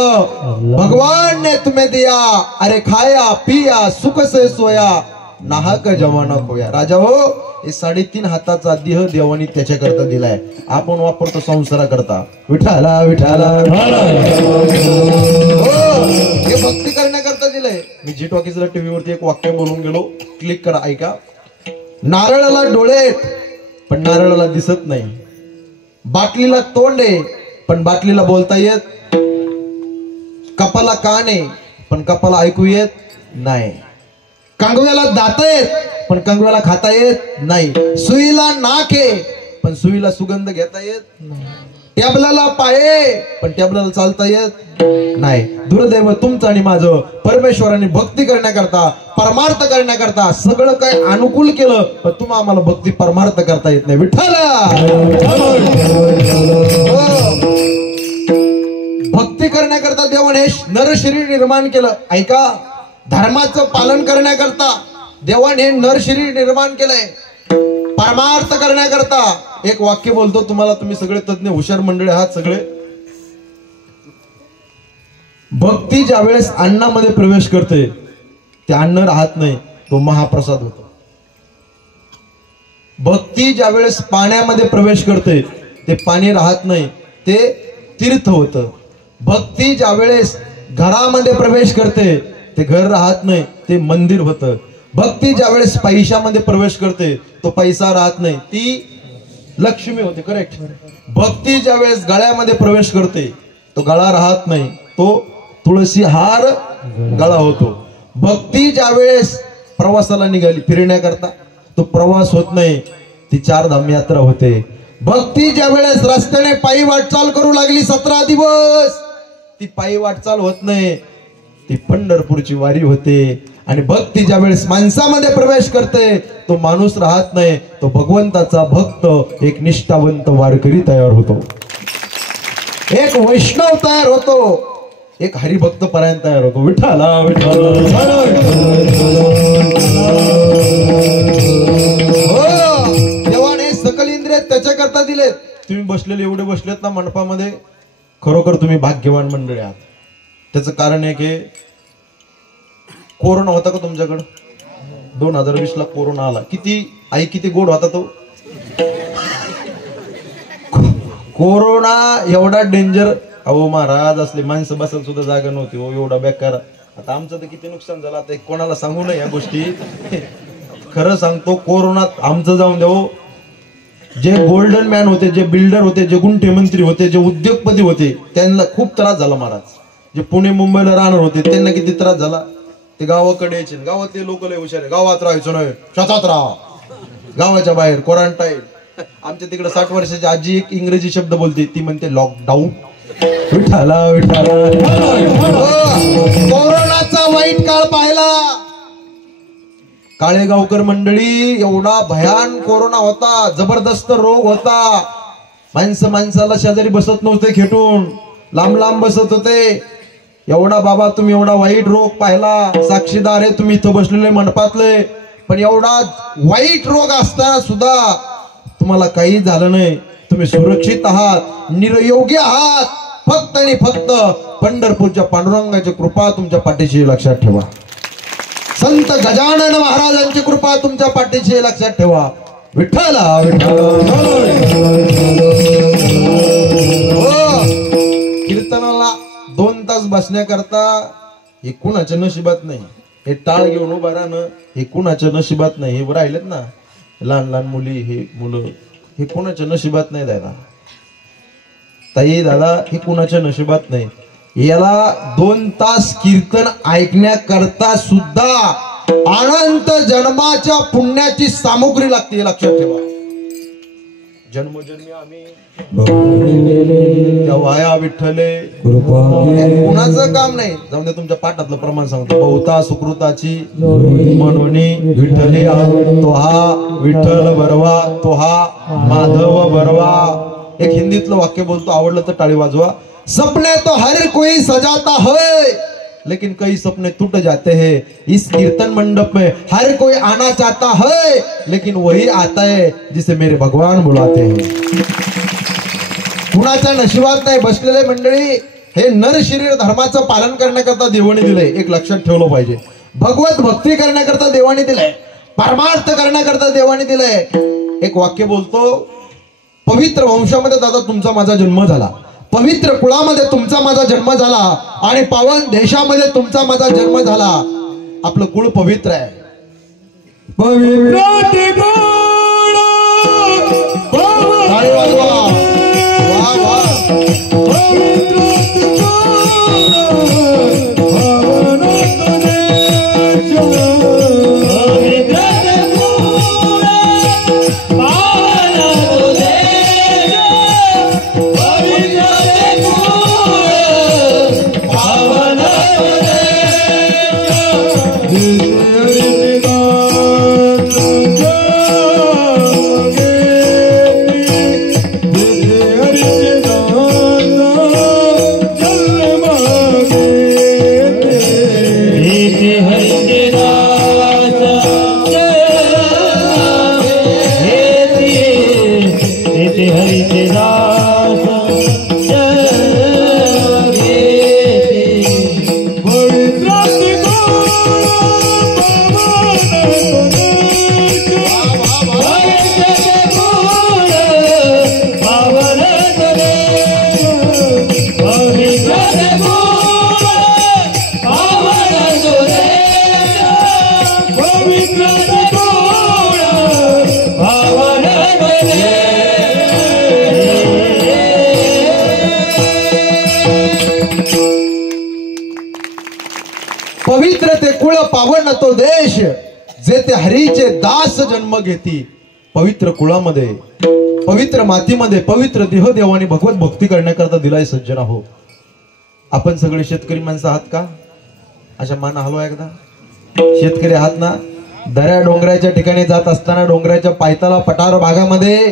भगवान ने तुम्हें दिया. अरे खाया पिया सुख से सोया नाहक जवाना खोया. राजा हो, हे 3.5 हाताचा देह देवानी त्याच्याकरता दिलाय. आपण वापरतो संसारा करता. विठाला विठाला. हे भक्ती करण्याकरता दिलंय. मी जी टॉकीजला टीव्हीवरती एक वाक्य बोलून गेलो, क्लिक करा, ऐका. नारळाला डोळे आहेत पण नारळाला दिसत नाही. बाटलीला तोंड आहे पण बाटलीला बोलता येत. कपाला कान आहे पण कपाला ऐकू येत नाही. कंगव्याला दात आहेत पण कंगव्याला खाता येत नाही. सुईला नाक आहे पण सुईला सुगंध घेता येत नाही. टॅबलाला पाय पण टॅबलाला चालता येत नाही. दुर्दैव तुमचं आणि माझं. परमेश्वराने भक्ती करण्याकरता, परमार्थ करण्याकरता सगळं काय अनुकूल केलं, पण तुम्हाला आम्हाला भक्ती परमार्थ करता येत नाही. विठ्ठला. भक्ती करण्याकरता देवाने नर शरीर निर्माण केलं. ऐका, धर्माचं पालन करण्याकरता देवाने नर शरीर निर्माण केलंय. परमार्थ करण्याकरता एक वाक्य बोलतो तुम्हाला, तुम्ही सगळे तज्ञ हुशार मंडळी आहात सगळे. भक्ती ज्या वेळेस अन्नामध्ये प्रवेश करते ते अन्न राहत नाही, तो महाप्रसाद होतो. भक्ती ज्या वेळेस पाण्यामध्ये प्रवेश करते ते पाणी राहत नाही, ते तीर्थ होतं. भक्ती ज्या वेळेस घरामध्ये प्रवेश करते ते घर राहत नाही, ते मंदिर होतं. भक्ती ज्या वेळेस पैशामध्ये प्रवेश करते तो पैसा राहत नाही, ती लक्ष्मी होते. करेक्ट. भक्ती ज्या वेळेस गळ्यामध्ये प्रवेश करते तो गळा राहत नाही, तो तुळशी हार गळा होतो. भक्ती ज्या वेळेस प्रवासाला निघाली फिरण्याकरता तो प्रवास होत नाही, ती 4 धाम यात्रा होते. भक्ती ज्या वेळेस रस्त्याने पायी वाटचाल करू लागली 17 दिवस, ती पायी वाटचाल होत नाही, ती पंढरपूरची वारी होते. आणि भक्ती ज्या वेळेस माणसामध्ये प्रवेश करते तो माणूस राहत नाही, तो भगवंताचा भक्त, एक निष्ठावंत वारकरी तयार होतो, एक वैष्णव तयार होतो, एक हरिभक्त पर्यंत तयार होतो. विठ्ठला विठ्ठला. देवाने सकल इंद्रिय त्याच्याकरता दिलेत. तुम्ही बसलेले एवढे बसलेत ना मंडपामध्ये, खरोखर तुम्ही भाग्यवान मंडळी आहात. त्याचं कारण आहे की कोरोना होता का तुमच्याकडं? 2020 ला कोरोना आला. किती गोड होता तो कोरोना. एवढा डेंजर. अहो महाराज, असले माणसं बसायला सुद्धा जागा नव्हती हो, एवढा बेकार. आता आमचं तर किती नुकसान झालं, आता कोणाला सांगू नये या गोष्टी. खरं सांगतो, कोरोनात आमचं जाऊन देऊ, जे गोल्डन मॅन होते, जे बिल्डर होते, जे गुंठे मंत्री होते, जे उद्योगपती होते, त्यांना खूप त्रास झाला महाराज. जे पुणे मुंबईला राहणार होते त्यांना किती त्रास झाला. ते गावाकडे यायचे, गावातले लोक लय हुशार आहे, गावात राहायचो नाही, शेतात राहा, गावाच्या बाहेर क्वारंटाईन. आमच्या तिकडे 60 वर्षाची आजी एक इंग्रजी शब्द बोलते, ती म्हणते लॉकडाऊन. विठाला विठाला. कोरोनाचा वाईट काळ पाहिला. काळेगावकर मंडळी, एवढा भयान कोरोना होता, जबरदस्त रोग होता. माणसाला शेजारी बसत नव्हते, खेटून लांब लांब बसत होते. एवढा बाबा तुम्ही एवढा वाईट रोग पाहिला, साक्षीदार आहे तुम्ही इथं बसलेले मंडपातले. पण एवढा वाईट रोग असताना सुद्धा तुम्हाला काही झालं नाही, तुम्ही सुरक्षित आहात, निरोगी आहात. फक्त आणि फक्त पंढरपूरच्या पांडुरंगाची कृपा तुमच्या पाठीशी, लक्षात ठेवा. संत गजानन महाराजांची कृपा तुमच्या पाठीशी, लक्षात ठेवा. विठ्ठला कीर्तनाला 2 तास बसण्याकरता हे कुणाच्या नशिबात नाही. हे टाळ घेऊन उभा राहणं हे कुणाच्या नशिबात नाही. हे राहिलेत ना लहान लहान मुली, हे मुलं, हे कुणाच्या नशिबात नाही दादा, ताई दादा, हे कुणाच्या नशिबात नाही. याला 2 तास कीर्तन ऐकण्याकरता सुद्धा अनंत जन्माच्या पुण्याची सामुग्री लागते, लक्षात ठेवा. जन्मोजन्मी आम्ही तेव्हा विठ्ठले कुणाचं काम नाही. जाऊन दे, तुमच्या पाठातलं प्रमाण सांगतो. बहुता सुकृताची म्हणूनी विठ्ठले, तो हा विठ्ठल बरवा, तो हा माधव बरवा. एक हिंदीतलं वाक्य बोलतो, आवडलं तर टाळी वाजवा. सपने तो हर कोई सजाता है, लेकिन कई सपने टूट जाते हैं. इस कीर्तन मंडप में हर कोई आना चाहता है, लेकिन वही आता है जिसे मेरे भगवान बुलाते हैं. कुणाच्या नशिबात नाही बसलेले मंडळी. हे नर शरीर धर्माचं पालन करण्याकरता देवाने दिलंय, एक लक्षात ठेवलं पाहिजे. भगवत भक्ती करण्याकरता देवाने दिलंय, परमार्थ करण्याकरता देवाने दिलंय. एक वाक्य बोलतो, पवित्र वंशामध्ये दादा तुमचा माझा जन्म झाला, पवित्र कुळामध्ये तुमचा माझा जन्म झाला, आणि पावन देशामध्ये तुमचा माझा जन्म झाला. आपलं कुळ पवित्र आहे. टाळी वाजवा. वा वा. पवित्र ते कुळ पावन तो देश, जे ते हरीचे दास जन्म घेती. पवित्र कुळामध्ये, पवित्र मातीमध्ये, पवित्र देह देवाने भगवत भक्ती करण्याकरता दिलाय सज्जना हो. आपण सगळे शेतकरी माणसं आहात का? अशा मान हलवा एकदा. शेतकरी आहात ना? दऱ्या डोंगराच्या ठिकाणी जात असताना डोंगराच्या पायथ्याला पठार भागामध्ये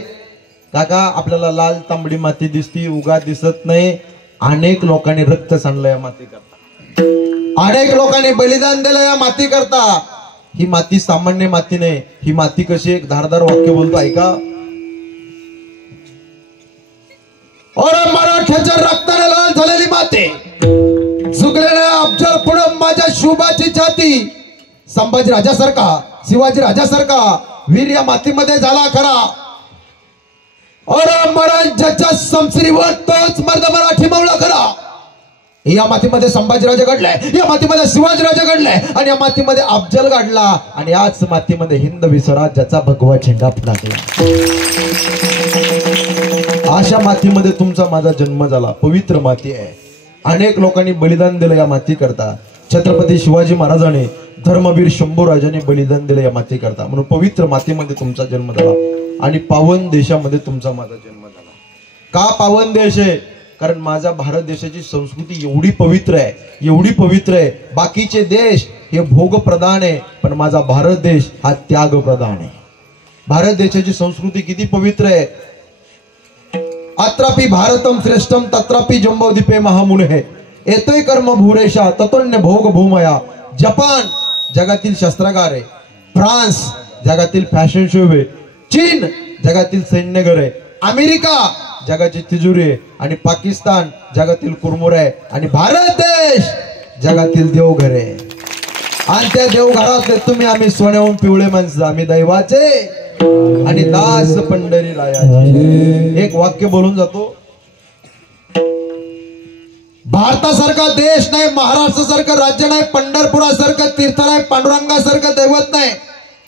काका आपल्याला लाल तांबडी माती दिसती, उगा दिसत नाही. अनेक लोकांनी रक्त सांडलं या माती करता, अनेक लोकांनी बलिदान दिलं या माती करता. ही माती सामान्य माती नाही. ही माती कशी, एक धारदार वाक्य बोलतो ऐका. और मराठ्याच्या रक्ताने लाल झालेली माती, झुकलेल्या अफजल पुढं माझ्या शुभाची छाती. संभाजी राजासारखा, शिवाजी राजासारखा वीर या मातीमध्ये झाला खरा. और मराठ्याच्या समश्रीवर तोच मर्द मराठी मावळा खरा. या मातीमध्ये संभाजीराजे घडलाय, या मातीमध्ये शिवाजीराजे घडलाय, आणि या मातीमध्ये अफजल घडला, आणि याच मातीमध्ये हिंदवी स्वराज्याचा भगवा झेंडा फडकला. अशा मातीमध्ये तुमचा माझा जन्म झाला. पवित्र माती आहे. अनेक लोकांनी बलिदान दिलं या माती करता. छत्रपती शिवाजी महाराजांनी, धर्मवीर शंभूराजांनी बलिदान दिलं या माती करता. म्हणून पवित्र मातीमध्ये तुमचा जन्म झाला आणि पावन देशामध्ये तुमचा माझा जन्म झाला. का पावन देश आहे? कारण माझ्या भारत देशाची संस्कृती एवढी पवित्र आहे, एवढी पवित्र आहे. बाकीचे देश हे भोग प्रधान आहे, पण माझा भारत देश हा त्याग प्रधान आहे. भारत देशाची संस्कृती किती पवित्र आहे. अत्रापि भारतम श्रेष्ठम तत्रापि जम्बोदीपे महामुने येतोय कर्म भूरेशा ततोन्य भोग भूमया. जपान जगातील शस्त्रागार आहे, फ्रान्स जगातील फॅशन शो आहे, चीन जगातील सैन्यघर आहे, अमेरिका जगाची तिजोरी आहे, आणि पाकिस्तान जगातील कुरमुर आहे, आणि भारत देश जगातील देवघर आहे. आणि त्या देवघरात तुम्ही आम्ही सोन्याहून पिवळे माणसं, आम्ही दैवाचे आणि दास पंढरी रायाचे. एक वाक्य बोलून जातो. भारतासारखा देश नाही, महाराष्ट्रासारखं राज्य नाही, पंढरपुरासारखं तीर्थ नाही, पांडुरंगासारखं दैवत नाही,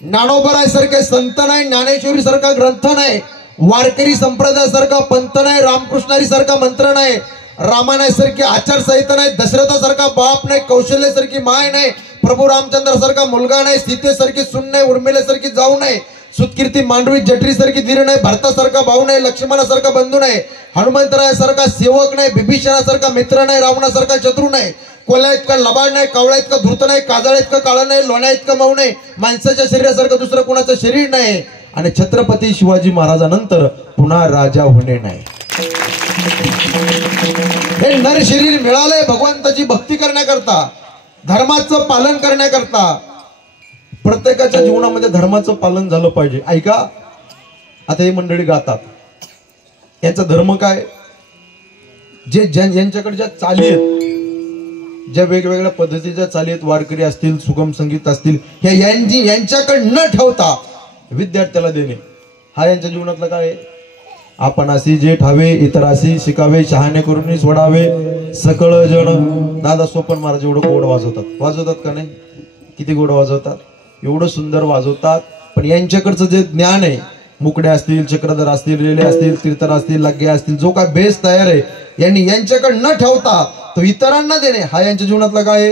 ज्ञानोबरायसारखे संत नाही, ज्ञानेश्वरी सारखा ग्रंथ नाही, वारकरी संप्रदायासारखा पंथ नाही, रामकृष्णारी सारखा मंत्र नाही, रामायणासारखी आचारसंहिता नाही, दशरथासारखा बाप नाही, कौशल्यासारखी माय नाही, प्रभू रामचंद्रासारखा मुलगा नाही, सीतेसारखी सून नाही, उर्मिलेसारखी जाऊ नाही, सुतकीर्ती मांडवी जठरीसारखी धीर नाही, भरतासारखा भाऊ नाही, लक्ष्मणासारखा बंधू नाही, हनुमंतरायासारखा सेवक नाही, बिभीषणासारखा मित्र नाही, रावणासारखा शत्रू नाही, कोल्हा इतका लबाड नाही, कावळा इतका धूर्त नाही, काजळ इतका काळा नाही, लोण्या इतका मऊ नाही, माणसाच्या शरीरासारखं दुसरं कोणाचं शरीर नाही, आणि छत्रपती शिवाजी महाराजांनंतर पुन्हा राजा होणे नाही. हे नर शरीर मिळालंय भगवंताची भक्ती करण्याकरता, धर्माचं पालन करण्याकरता. प्रत्येकाच्या जीवनामध्ये धर्माचं पालन झालं पाहिजे. ऐका, आता ही मंडळी गातात, यांचा धर्म काय? जे यांच्याकडे ज्या चाली आहेत, ज्या वेगवेगळ्या पद्धतीच्या चाली आहेत, वारकरी असतील, सुगम संगीत असतील, ह्या यांच्याकडे न ठेवता विद्यार्थ्याला देणे, हा यांच्या जीवनातला काय आहे? आपण अशी जे ठावे इतराशी शिकावे, शहाणे करून सोडावे सकळ जण. दादा सोपन महाराज एवढं गोड वाजवतात का नाही? किती गोड वाजवतात, एवढं सुंदर वाजवतात. पण यांच्याकडचं जे ज्ञान आहे, मुकडे असतील, चक्रधर असतील, रेले असतील, तीर्थर असतील, लग्गे असतील, जो काय बेस तयार आहे, यांनी यांच्याकडे न ठेवता तो इतरांना देणे, हा यांच्या जीवनातला काय आहे?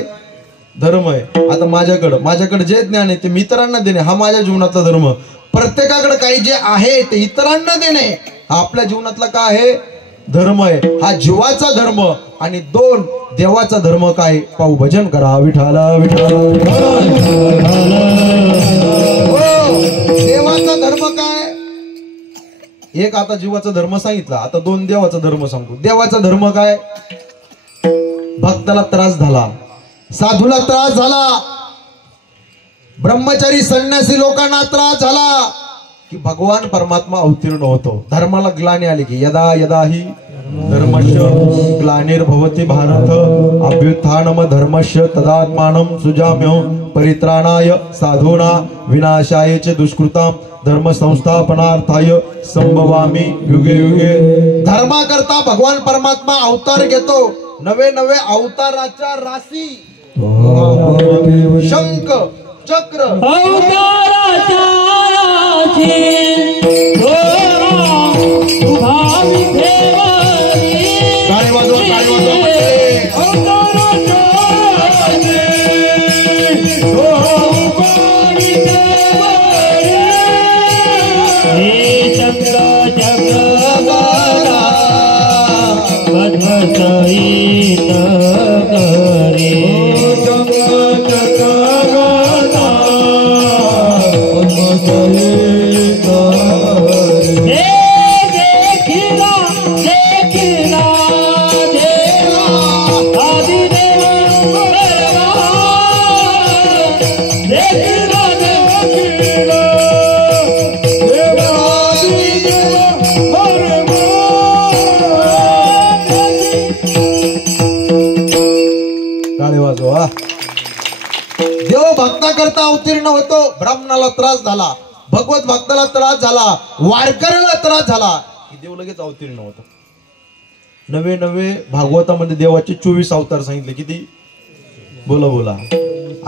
धर्म आहे. आता माझ्याकडे जे ज्ञान आहे ते मी इतरांना देणे, हा माझ्या जीवनातला धर्म. प्रत्येकाकडे काही जे आहे ते इतरांना देणे, हा आपल्या जीवनातला काय आहे? धर्म आहे. हा जीवाचा धर्म. आणि दोन, देवाचा धर्म काय? पाहू, भजन करा विठाला विठाला. देवाचा धर्म काय? एक आता जीवाचा धर्म सांगितला, आता दोन देवाचा धर्म सांगतो. देवाचा धर्म काय? भक्ताला त्रास झाला, साधूला त्रास झाला, ब्रह्मचारी संन्यासी लोकांना त्रास झाला की भगवान परमात्मा अवतीर्ण होतो. धर्माला ग्लानी आली की यदा यदा ही धर्मस्य ग्लानिर्भवति भारत अभ्युत्थानम धर्मस्य तदात्मानं सुजाम्यहं परित्राणाय साधूना विनाशाय च दुष्कृतां धर्म संस्थापनार्थाय संभवामि युगे युगे. धर्मा करता भगवान परमात्मा अवतार घेतो. नवे नवे अवताराच्या राशी, शंख चक्र अवताराच्या राशी, टाळी वाजवा, टाळी वाजवा. देव भक्ता करता अवतीर्ण होतो. ब्राह्मणाला त्रास झाला, भगवत भक्ताला त्रास झाला, वारकऱ्याला त्रास झाला की देव लगेच अवतीर्ण होतो. नवे नवे भागवतामध्ये देवाचे 24 अवतार सांगितले. किती? बोला बोला.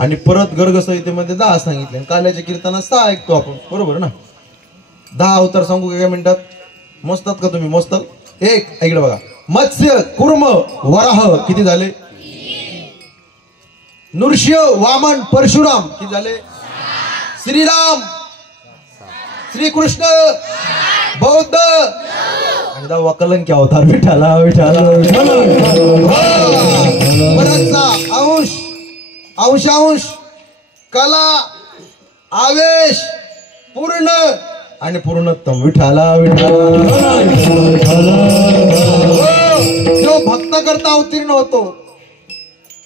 आणि परत गर्ग संहितेमध्ये 10 सांगितले. काल्याच्या कीर्तनात 6 ऐकतो आपण, बरोबर ना? 10 अवतार सांगू का काय मिनिटात? मोजतात का तुम्ही? मोजतात? एक इकडे बघा. मत्स्य, कुर्म, वराह किती झाले? नृसिंह, वामन, परशुराम किती झाले? श्रीराम, श्रीकृष्ण, बौद्ध आणि 10वा कलंकी अवतार विठाला विठाला बराचसा अंश, अंशांश, कला, आवेश, पूर्ण आणि पूर्णत्तम विठाला विठाला. जो भक्त करता अवतीर्ण होतो.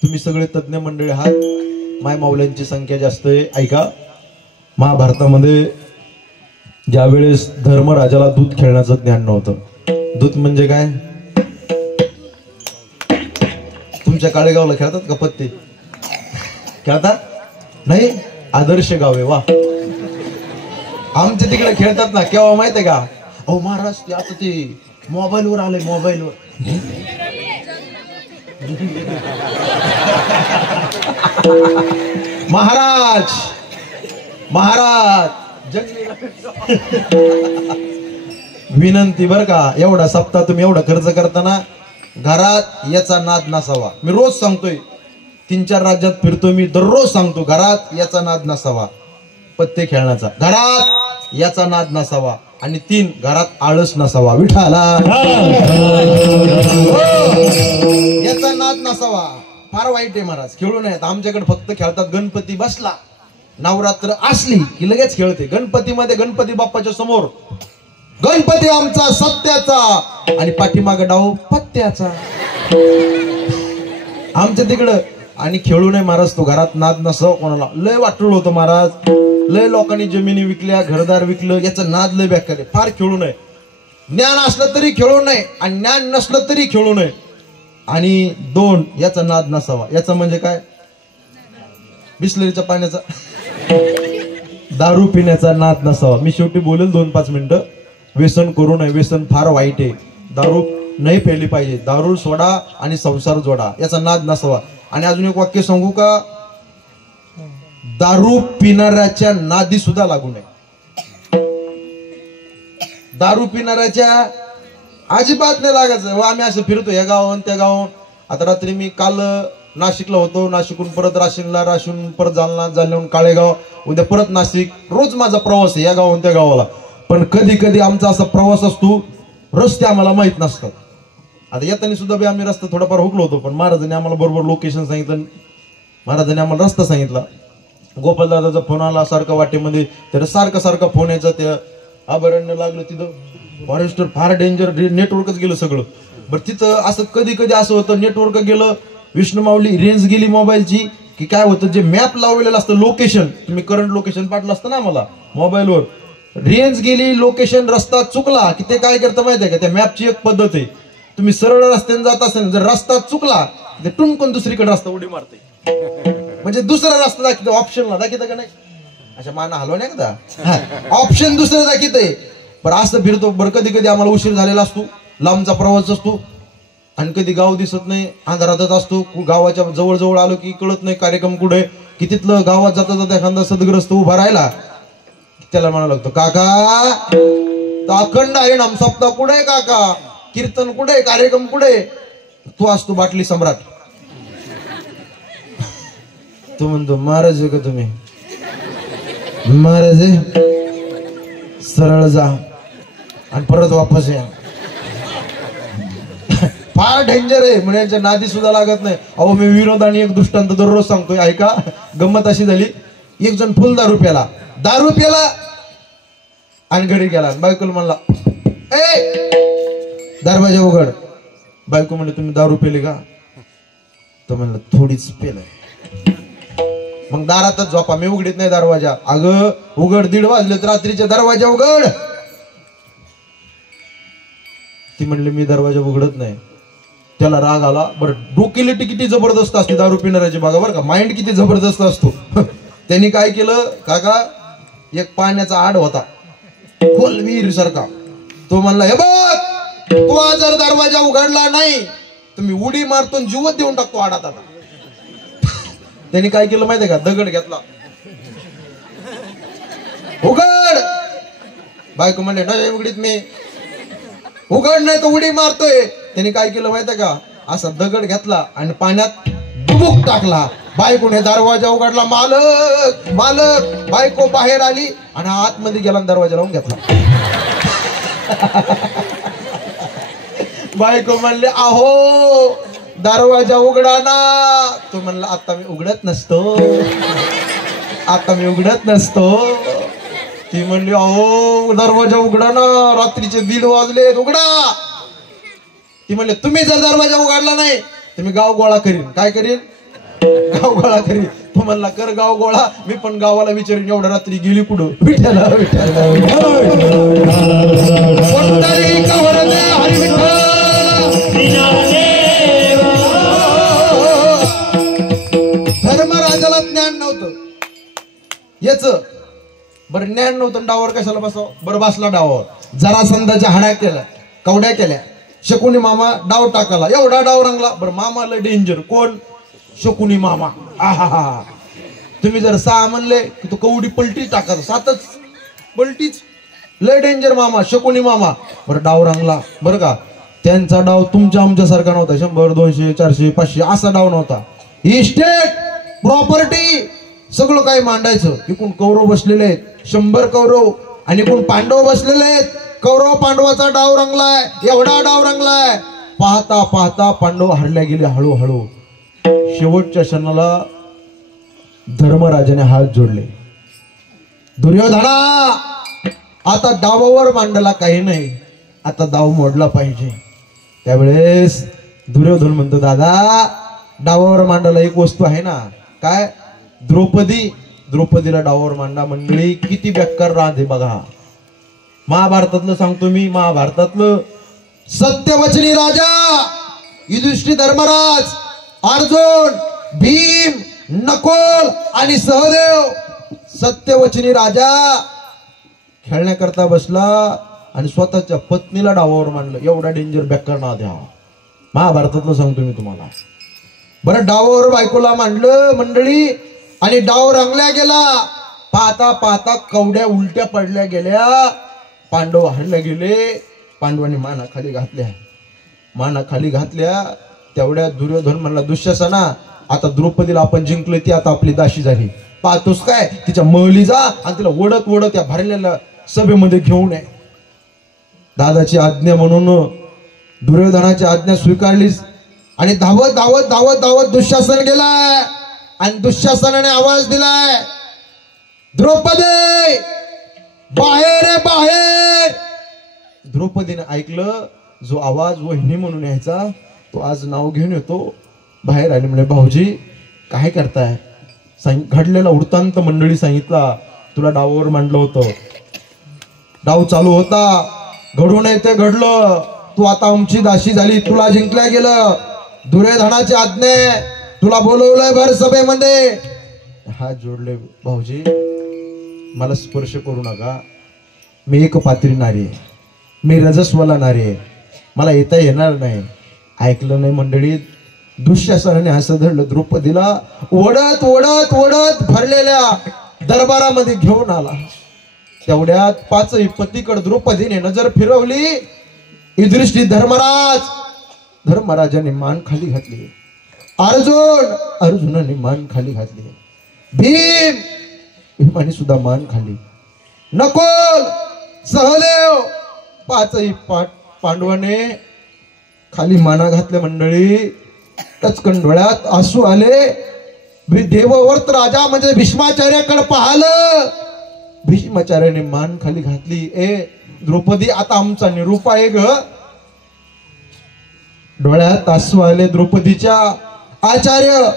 तुम्ही सगळे तज्ञ मंडळी आहात. माय माऊल्यांची संख्या जास्त आहे. ऐका, महाभारतामध्ये ज्या वेळेस धर्मराजाला दूध खेळण्याचं ज्ञान नव्हतं. दूध म्हणजे काय? तुमच्या काळेगावला खेळतात का पत्ते? खेळतात? नाही? आदर्श गाव आहे. वा, आमच्या तिकडे खेळतात ना. केव्हा माहितीये का? अहो महाराज, ते आता ते मोबाईलवर आले, मोबाईलवर. महाराज महाराज विनंती बर का, एवढा सप्ताह तुम्ही एवढा खर्च करताना घरात याचा नाद नसावा. मी रोज सांगतोय. 3-4 राज्यात फिरतोय मी, दररोज सांगतो घरात याचा नाद नसावा. पत्ते खेळण्याचा घरात याचा नाद नसावा. आणि 3 घरात आळस नसावा. विठाला याचा नाद नसावा. फार वाईट आहे महाराज. खेळू नयेत. आमच्याकडे फक्त खेळतात. गणपती बसला, नवरात्र असली की लगेच खेळते. गणपतीमध्ये गणपती बाप्पाच्या समोर गणपती आमचा सत्याचा आणि पाठीमागे डाव पत्त्याचा. आमच्या तिकडं. आणि खेळू नये महाराज. तो घरात नाद नसावा कोणाला. लय वाटूळ होतं महाराज. लय लोकांनी जमिनी विकल्या, घरदार विकलं. याचा नाद लय बेकार आहे. फार खेळू नये. ज्ञान असलं तरी खेळू नये आणि ज्ञान नसलं तरी खेळू नये. आणि 2 याचा नाद नसावा. याचा म्हणजे काय? बिस्लरीच्या पाण्याचा, दारू पिण्याचा नाद नसावा. मी शेवटी बोलेल 2-5 मिनिटं. व्यसन करू नये. व्यसन फार वाईट आहे. दारू नाही प्यायली पाहिजे. दारू सोडा आणि संसार जोडा. याचा नाद नसावा. आणि अजून एक वाक्य सांगू का? दारू पिणाऱ्याच्या नादी सुद्धा लागू नये. दारू पिणाऱ्याच्या अजिबात नाही लागायचं. आम्ही असं फिरतो या गावाहून त्या गावाहून. आता रात्री मी काल नाशिकला होतो. नाशिकहून परत राशीनला, राशीन परत जालना, जालन्याहून काळेगाव, उद्या परत नाशिक. रोज माझा प्रवास आहे या गावाहून त्या गावाला. पण कधी कधी आमचा असा प्रवास असतो, रस्ते आम्हाला माहित नसतात. आता येताना सुद्धा बी आम्ही रस्ता थोडाफार हुकलो होतो. पण महाराजांनी आम्हाला बरोबर लोकेशन सांगितलं. महाराजांनी आम्हाला रस्ता सांगितला. गोपालदादाचा फोन आला सारखा वाटेमध्ये. तर सारखा फोन यायचा. त्या अभयारण्य लागलं तिथं. फॉरेस्टर फार डेंजर. नेटवर्कच गेलं सगळं. बरं तिथं असं कधी कधी असं होतं, नेटवर्क गेलं, विष्णू माऊली रेंज गेली मोबाईलची की काय होतं, जे मॅप लावलेलं असतं लोकेशन, तुम्ही करंट लोकेशन पाठलं असतं ना मला मोबाईलवर, रेंज गेली, लोकेशन रस्ता चुकला की ते काय करतं माहिती आहे का? त्या मॅपची एक पद्धत आहे. तुम्ही सरळ रस्त्याने जात असेल, जर रस्ता चुकला ते टुनकून दुसरीकडे रस्ता उडी मारते. म्हणजे दुसरा रस्ता दाखवतो. ऑप्शनला दाखवतं का नाही? अशा माना हलवा नाही का? ऑप्शन दुसरं दाखवतंय. पण असं फिरतो. बरं कधी कधी आम्हाला उशीर झालेला असतो, लांबचा प्रवास असतो आणि कधी गाव दिसत नाही, अंधारातच असतो. गावाच्या जवळ आलो की कळत नाही कार्यक्रम कुठे. की तिथलं गावात जाता जाता एखादा सदग्रस्त उभा राहिला, त्याला म्हणावं लागतं, काका अखंड आहे नाम सप्ताह कुठे? काका कीर्तन कुठे? कार्यक्रम कुठे? तू असतो बाटली सम्राट. तो म्हणतो, महाराज आहे का तुम्ही? महाराज आहे. सरळ जा आणि परत वापस या. फार डेंजर आहे. म्हणजे यांच्या नादी सुद्धा लागत नाही. अहो मी विनोद आणि एक दृष्टांत दररोज सांगतोय, ऐका. गंमत अशी झाली, एक जण फुल दारू प्याला आणि घरी गेला. बायकोला म्हणला, ए दरवाजा उघड. बायको म्हणले, तुम्ही दारू पेली का? तो म्हणलं, थोडीच पेलय. मग दारातच झोपा, मी उघडीत नाही दरवाजा. अगं उघड, 1:30 वाजले रात्रीचे, दरवाजा उघड. ती म्हणली, मी दरवाजा उघडत नाही. त्याला राग आला. बरं डोकेलिटी किती जबरदस्त असते दारू पिणाऱ्याची, बघा बरं का, माइंड किती जबरदस्त असतो. त्यांनी काय केलं, काका एक पाण्याचा आड होता खोल विहीर सारखा. तो म्हणला, हे बघ तो जर दरवाजा उघडला नाही तुम्ही उडी मारतो जीवच देऊन टाकतो आडात. आता त्यांनी काय केलं माहितीये का, दगड घेतला, उघड. बायको म्हणले नाही उघडीत मी, उघड नाही तर उडी मारतोय. त्यांनी काय केलं माहितीये का, असा दगड घेतला आणि पाण्यात डुबुक टाकला. बायकोने दरवाजा उघडला, मालक मालक. बायको बाहेर आली आणि आतमध्ये गेला, दरवाजा लावून घेतला. बायको म्हणले अहो दरवाजा उघडा ना. तो म्हणला आता मी उघडत नसतो, आता मी उघडत नसतो. ती म्हणली अहो दरवाजा उघडा ना, रात्रीचे 1:30 वाजले, उघडा. ती म्हणले तुम्ही जर दरवाजा उघडला नाही तर मी गाव गोळा करीन. काय करीन? गाव गोळा करीन. तो म्हणला कर गाव गोळा, मी पण गावाला विचारीन एवढ्या रात्री गेली कुठं. विठ्ठल विठ्ठल धर्मराजाला ज्ञान नव्हतं याच. बरं ज्ञान नव्हतं, डावावर कशाला बसाव. बरं बसला डावावर, जरासंधाच्या हाड्या केल्या, कवड्या केल्या. शकुनी मामा डाव टाकाला, एवढा डाव रंगला. बरं मामाला डेंजर. कोण? शकुनी मामा. आहा, तुम्ही जर 6 म्हणले की तो कवडी पलटी टाकायचा, 7च पलटीच. लय डेंजर मामा, शकुनी मामा. बरं डाव रंगला. बरं का, त्यांचा डाव तुमच्या आमच्यासारखा नव्हता. 100 200 400 500 असा डाव नव्हता. इस्टेट प्रॉपर्टी सगळं काही मांडायचं. इकडून कौरव बसलेले आहेत 100 कौरव आणि इकडून पांडव बसलेले आहेत. कौरव पांडवाचा डाव रंगलाय, एवढा डाव रंगलाय. पाहता पाहता पांडव हरल्या गेले हळूहळू. शेवटच्या क्षणाला धर्मराजाने हात जोडले. दुर्योधना आता डावावर मांडला काही नाही, आता डाव मोडला पाहिजे. त्यावेळेस दुर्योधन म्हणतो दादा डावावर मांडायला एक वस्तू आहे ना. काय? द्रौपदी. द्रौपदीला डावावर मांडा. मंडळी किती बेकार राहते बघा. महाभारतातलं सांगतो मी, महाभारतातलं सत्यवचनी राजा युधिष्ठिर, धर्मराज, अर्जुन, भीम, नकुल आणि सहदेव. सत्यवचनी राजा खेळण्याकरता बसला आणि स्वतःच्या पत्नीला डावावर मांडलं. एवढा डेंजर बेकार ना द्या. महाभारतातलं सांगतो मी तुम्हाला. बरं डावावर बायकोला मांडलं मंडळी आणि डाव रंगल्या गेला. पाहता पाहता कवड्या उलट्या पडल्या गेल्या. पांडव हरल्या गेले. पांडवांनी माना खाली घातल्या, माना खाली घातल्या. तेवढ्या दुर्योधन म्हणला दुःशासना आता द्रौपदीला आपण जिंकलोय, ती आता आपली दाशी झाली. पाहतोस काय, तिच्या महली जा आणि तिला ओढत ओढत या भरलेल्या सभेमध्ये घेऊन ये. दादाची आज्ञा म्हणून दुर्योधनाची आज्ञा स्वीकारलीच आणि धावत धावत धावत धावत दुःशासन गेलाय आणि दुःशासनाने आवाज दिलाय द्रौपदी बाहेर आहे बाहेर. द्रौपदीने ऐकलं. जो आवाज वहिनी म्हणून यायचा तो आज नाव घेऊन येतो. बाहेर आले. म्हणजे भाऊजी काय करताय? घडलेला वृत्तांत मंडळी सांगितला. तुला डावावर मांडलं होतं, डाव चालू होता, घडून येते घडलं, तू आता आमची दाशी झाली, तुला जिंकल्या गेलं. दुर्योधनाची आज्ञा, तुला बोलवलंय भर सभेमध्ये. हात जोडले. भाऊजी मला स्पर्श करू नका, मी एक पात्री नारी आहे, मी रजस्वला नारी आहे, मला येता येणार नाही. ऐकलं नाही मंडळीत. दुःशासनाने असं धरलं द्रौपदीला, ओढत ओढत ओढत भरलेल्या दरबारामध्ये घेऊन आला. तेवढ्यात 5 पतीकडे द्रौपदीने नजर फिरवली. युधिष्ठिर धर्मराज, धर्मराजाने मान खाली घातली. अर्जुनाने मान खाली घातली. भीमाने सुद्धा मान खाली. नकुल, सहदेव 5 पांडवाने खाली माना घातल्या. मंडळी टचकन डोळ्यात आसू आले. देवव्रत राजा म्हणजे भीष्माचार्याकडे पाहिलं. भीष्माचार्याने मान खाली घातली. ए द्रौपदी आता आमचा निरूप आहे ग. डोळ्यात आसू आले द्रौपदीच्या. आचार्य,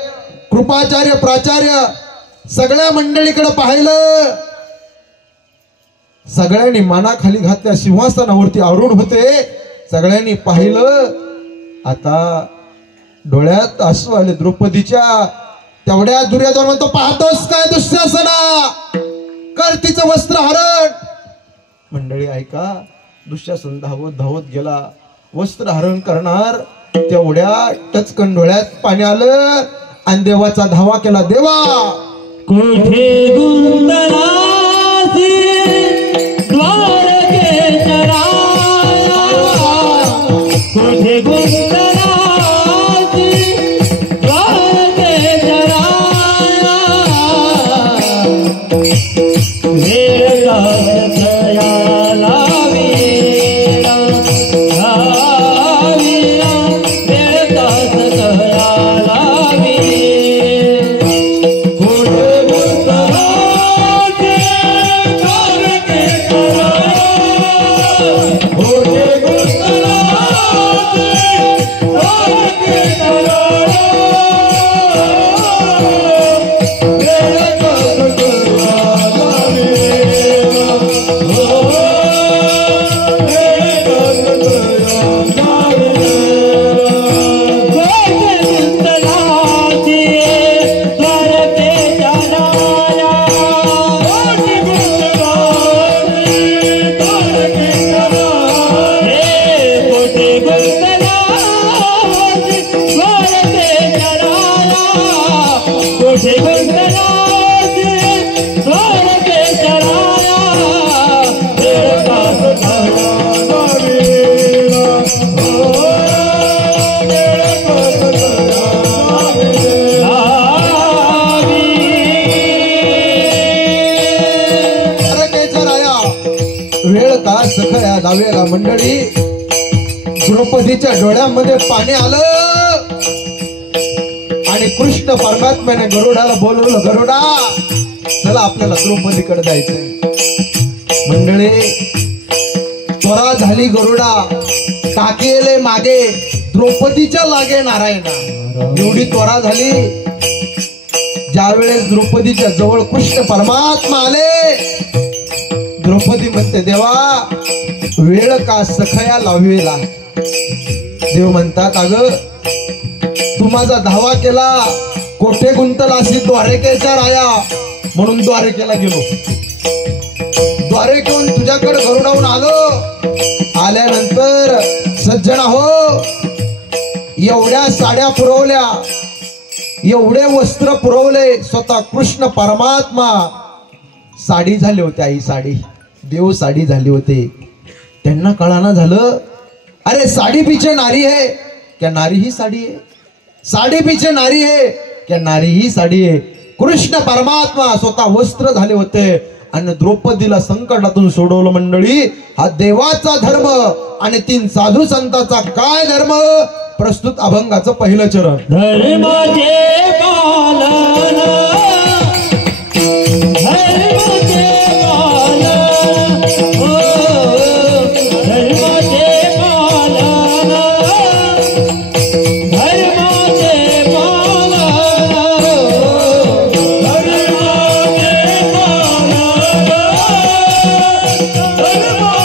कृपाचार्य, प्राचार्य सगळ्या मंडळीकडे पाहिलं. सगळ्यांनी माना खाली घातल्या. सिंहासनावरती आरूढ होते. सगळ्यांनी पाहिलं. आता डोळ्यात आसू आले द्रौपदीच्या. तेवढ्या दुर्योधन म्हणतो, पाहतोस काय दुःशासना, कर तिचं वस्त्र हरण. मंडळी ऐका. दुःशासन धावत धावत गेला वस्त्र हरण करणार तेवढ्या टचकन डोळ्यात पाणी आलं आणि देवाचा धावा केला. देवा कोठे गुंतलासी द्वारकेशरा, कोठे गुंतलासी द्वारकेशरा, वेळ काळ लावीरा लावीरा, वेळ काळ लावी. वेळ का सखया लावेला मंडळी, द्रौपदीच्या डोळ्यामध्ये पाणी आलं आणि कृष्ण परमात्म्याने गरुडाला बोलवलं. गरुडा चला आपल्याला द्रौपदीकडे जायचंय. मंडळी त्वरा झाली गरुडा, टाकेले मागे द्रौपदीच्या लागे नारायणा. एवढी त्वरा झाली, ज्या वेळेस द्रौपदीच्या जवळ कृष्ण परमात्मा आले, द्रौपदी म्हणते देवा वेळ का सखया लावेला. देव म्हणतात अगं तू माझा धावा केला, कोठे गुंतलासी द्वारकेचा राया, म्हणून द्वारकेला गेलो. द्वारकेहून तुझ्याकडे गरुडावून आलो. आल्यानंतर सज्जना हो, एवढ्या साड्या पुरवल्या, एवढे वस्त्र पुरवले. स्वतः कृष्ण परमात्मा साडी झाले होते. आई साडी, देव साडी झाले होते. त्यांना कळाना झालं, अरे साड़ी पीछे नारी है क्या नारी ही साड़ी है, साड़ी पीछे नारी है क्या नारी ही साडी आहे. कृष्ण परमात्मा स्वतः वस्त्र झाले होते आणि द्रौपदीला संकटातून सोडवलं. मंडळी हा देवाचा धर्म आणि 3 साधू संतांचा काय धर्म, प्रस्तुत अभंगाचं पहिलं चरण. धर्माचे पालन, धर्माचे पालन, ओ धर्माचे पालन, धर्माचे पालन, धर्माचे पालन, धर्माचे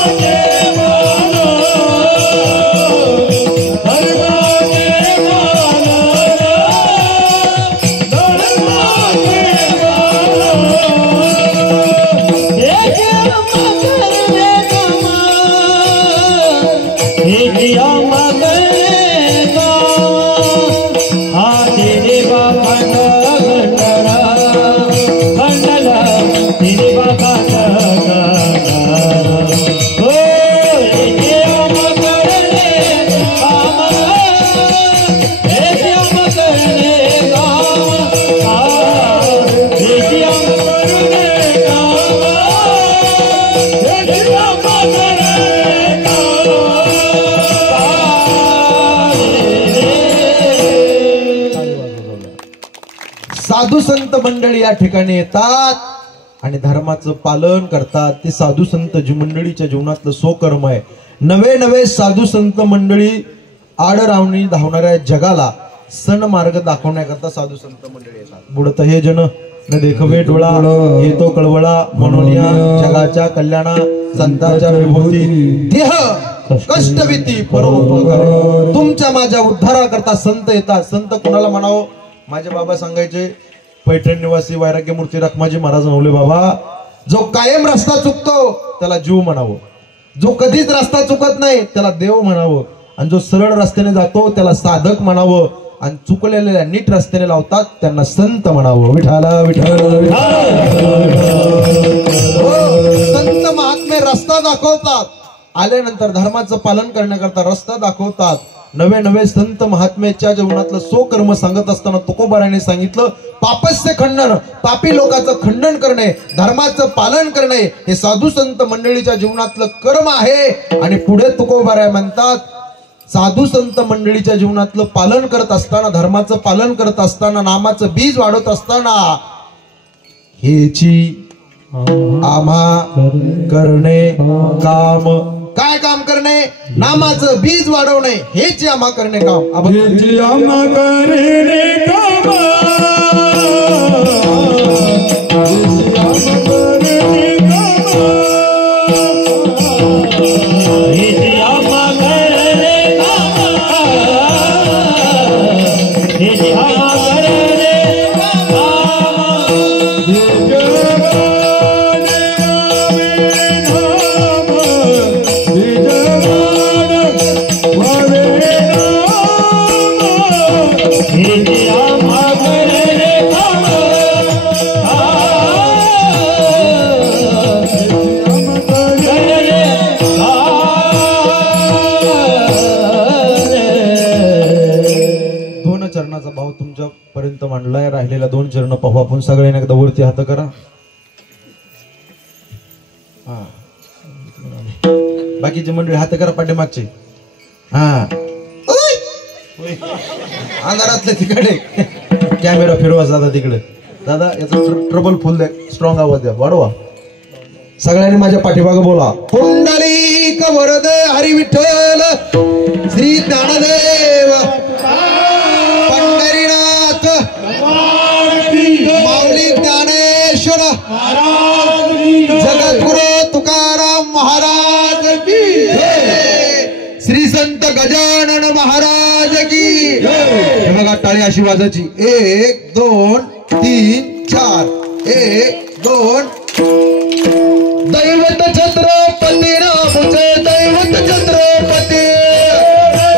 साधू संत मंडळी या ठिकाणी येतात आणि धर्माचं पालन करतात. ते साधू संत जी मंडळीच्या जीवनातलं सोकर्म आहे. नवे नवे साधू संत मंडळी आडरावणी धावणाऱ्या जगाला सण मार्ग दाखवण्याकरता साधू संत मंडळी येतात. बुडत हे जन न देखवे डोळा, येतो कळवळा म्हणून या जगाच्या कल्याणा संतांच्या विभूती देह कष्टविती परोपकार. तुमच्या माझ्या उद्धाराकरता संत येतात. संत कुणाला म्हणावं, माझे बाबा सांगायचे, पैठण निवासी वैराग्य मूर्ती रखमाजी महाराज नवले बाबा, जो कायम रस्ता चुकतो त्याला जीव म्हणावं, जो कधीच रस्ता चुकत नाही त्याला देव म्हणावं, आणि जो सरळ रस्त्याने जातो त्याला साधक म्हणावं आणि चुकलेल्या नीट रस्त्याने लावतात त्यांना संत म्हणावं. विठाला विठ्ठल संत महात्मे रस्ता दाखवतात. आल्यानंतर धर्माचं पालन करण्याकरता रस्ता दाखवतात. नवे नवे संत महात्म्याच्या जीवनातलं सो कर्म सांगत असताना तुकोबाराने सांगितलं पापस्य खंडन, पापी लोकांचं खंडन करणे, धर्माचं पालन करणे हे साधू संत मंडळीच्या जीवनातलं कर्म आहे. आणि पुढे तुकोबाराय म्हणतात साधू संत मंडळीच्या जीवनातलं पालन करत असताना, धर्माचं पालन करत असताना, नामाचं बीज वाढवत असताना हेची आम्हा करणे काम. काय काम करणे? नामाचं बीज वाढवणे हेच आम्हा करणे काम. चरणाचा भाव तुमच्या पर्यंत मांडलाय. राहिलेला 2 चरण पाहू आपण. सगळ्यांनी एकदा वरती हात करा. बाकीचे मंडळी हात करा पाठीमागचे. अंधारातले तिकडे कॅमेरा फिरवा दादा तिकडे. दादा याचा ट्रबल फुल द्या, स्ट्रॉंग आवाज द्या, वाढवा. सगळ्यांनी माझ्या पाठीमागे बोला. पुंडलिक वरद हरी विठ्ठल श्री ज्ञानदेव पंढरीनाथ माऊली ज्ञानेश्वर जगद्गुरु तुकाराम महाराज की जय. श्री संत गजानन महाराज की जय. बघा टाळी अशी वाजायची. 1 2 3 4. 1 2. दैवत छत्रपती नामचे दैवत छत्रपती.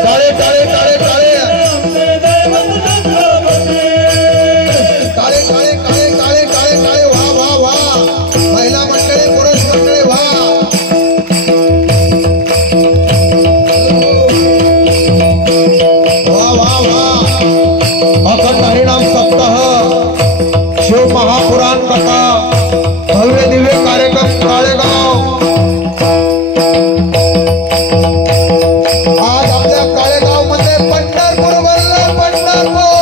टाळे टाळे टाळे टाळे टाळे टाळे टाळे टाळे टाळे टाळे. वा वा वा. महिला मंडळी पुरुष मंडळी वा. वा वा वा. अखंड हरिनाम सप्ताह, शिव महापुराण कथा, भव्य दिव्य कार्यक्रम काळेगाव. आज आपल्या काळेगाव मध्ये पंढरपूर वरला पंढरपूर.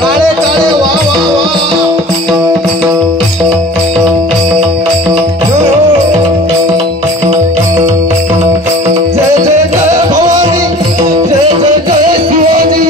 काळे काळे वा वा वा. जय जय जय भवानी, जय जय जय शिवाजी.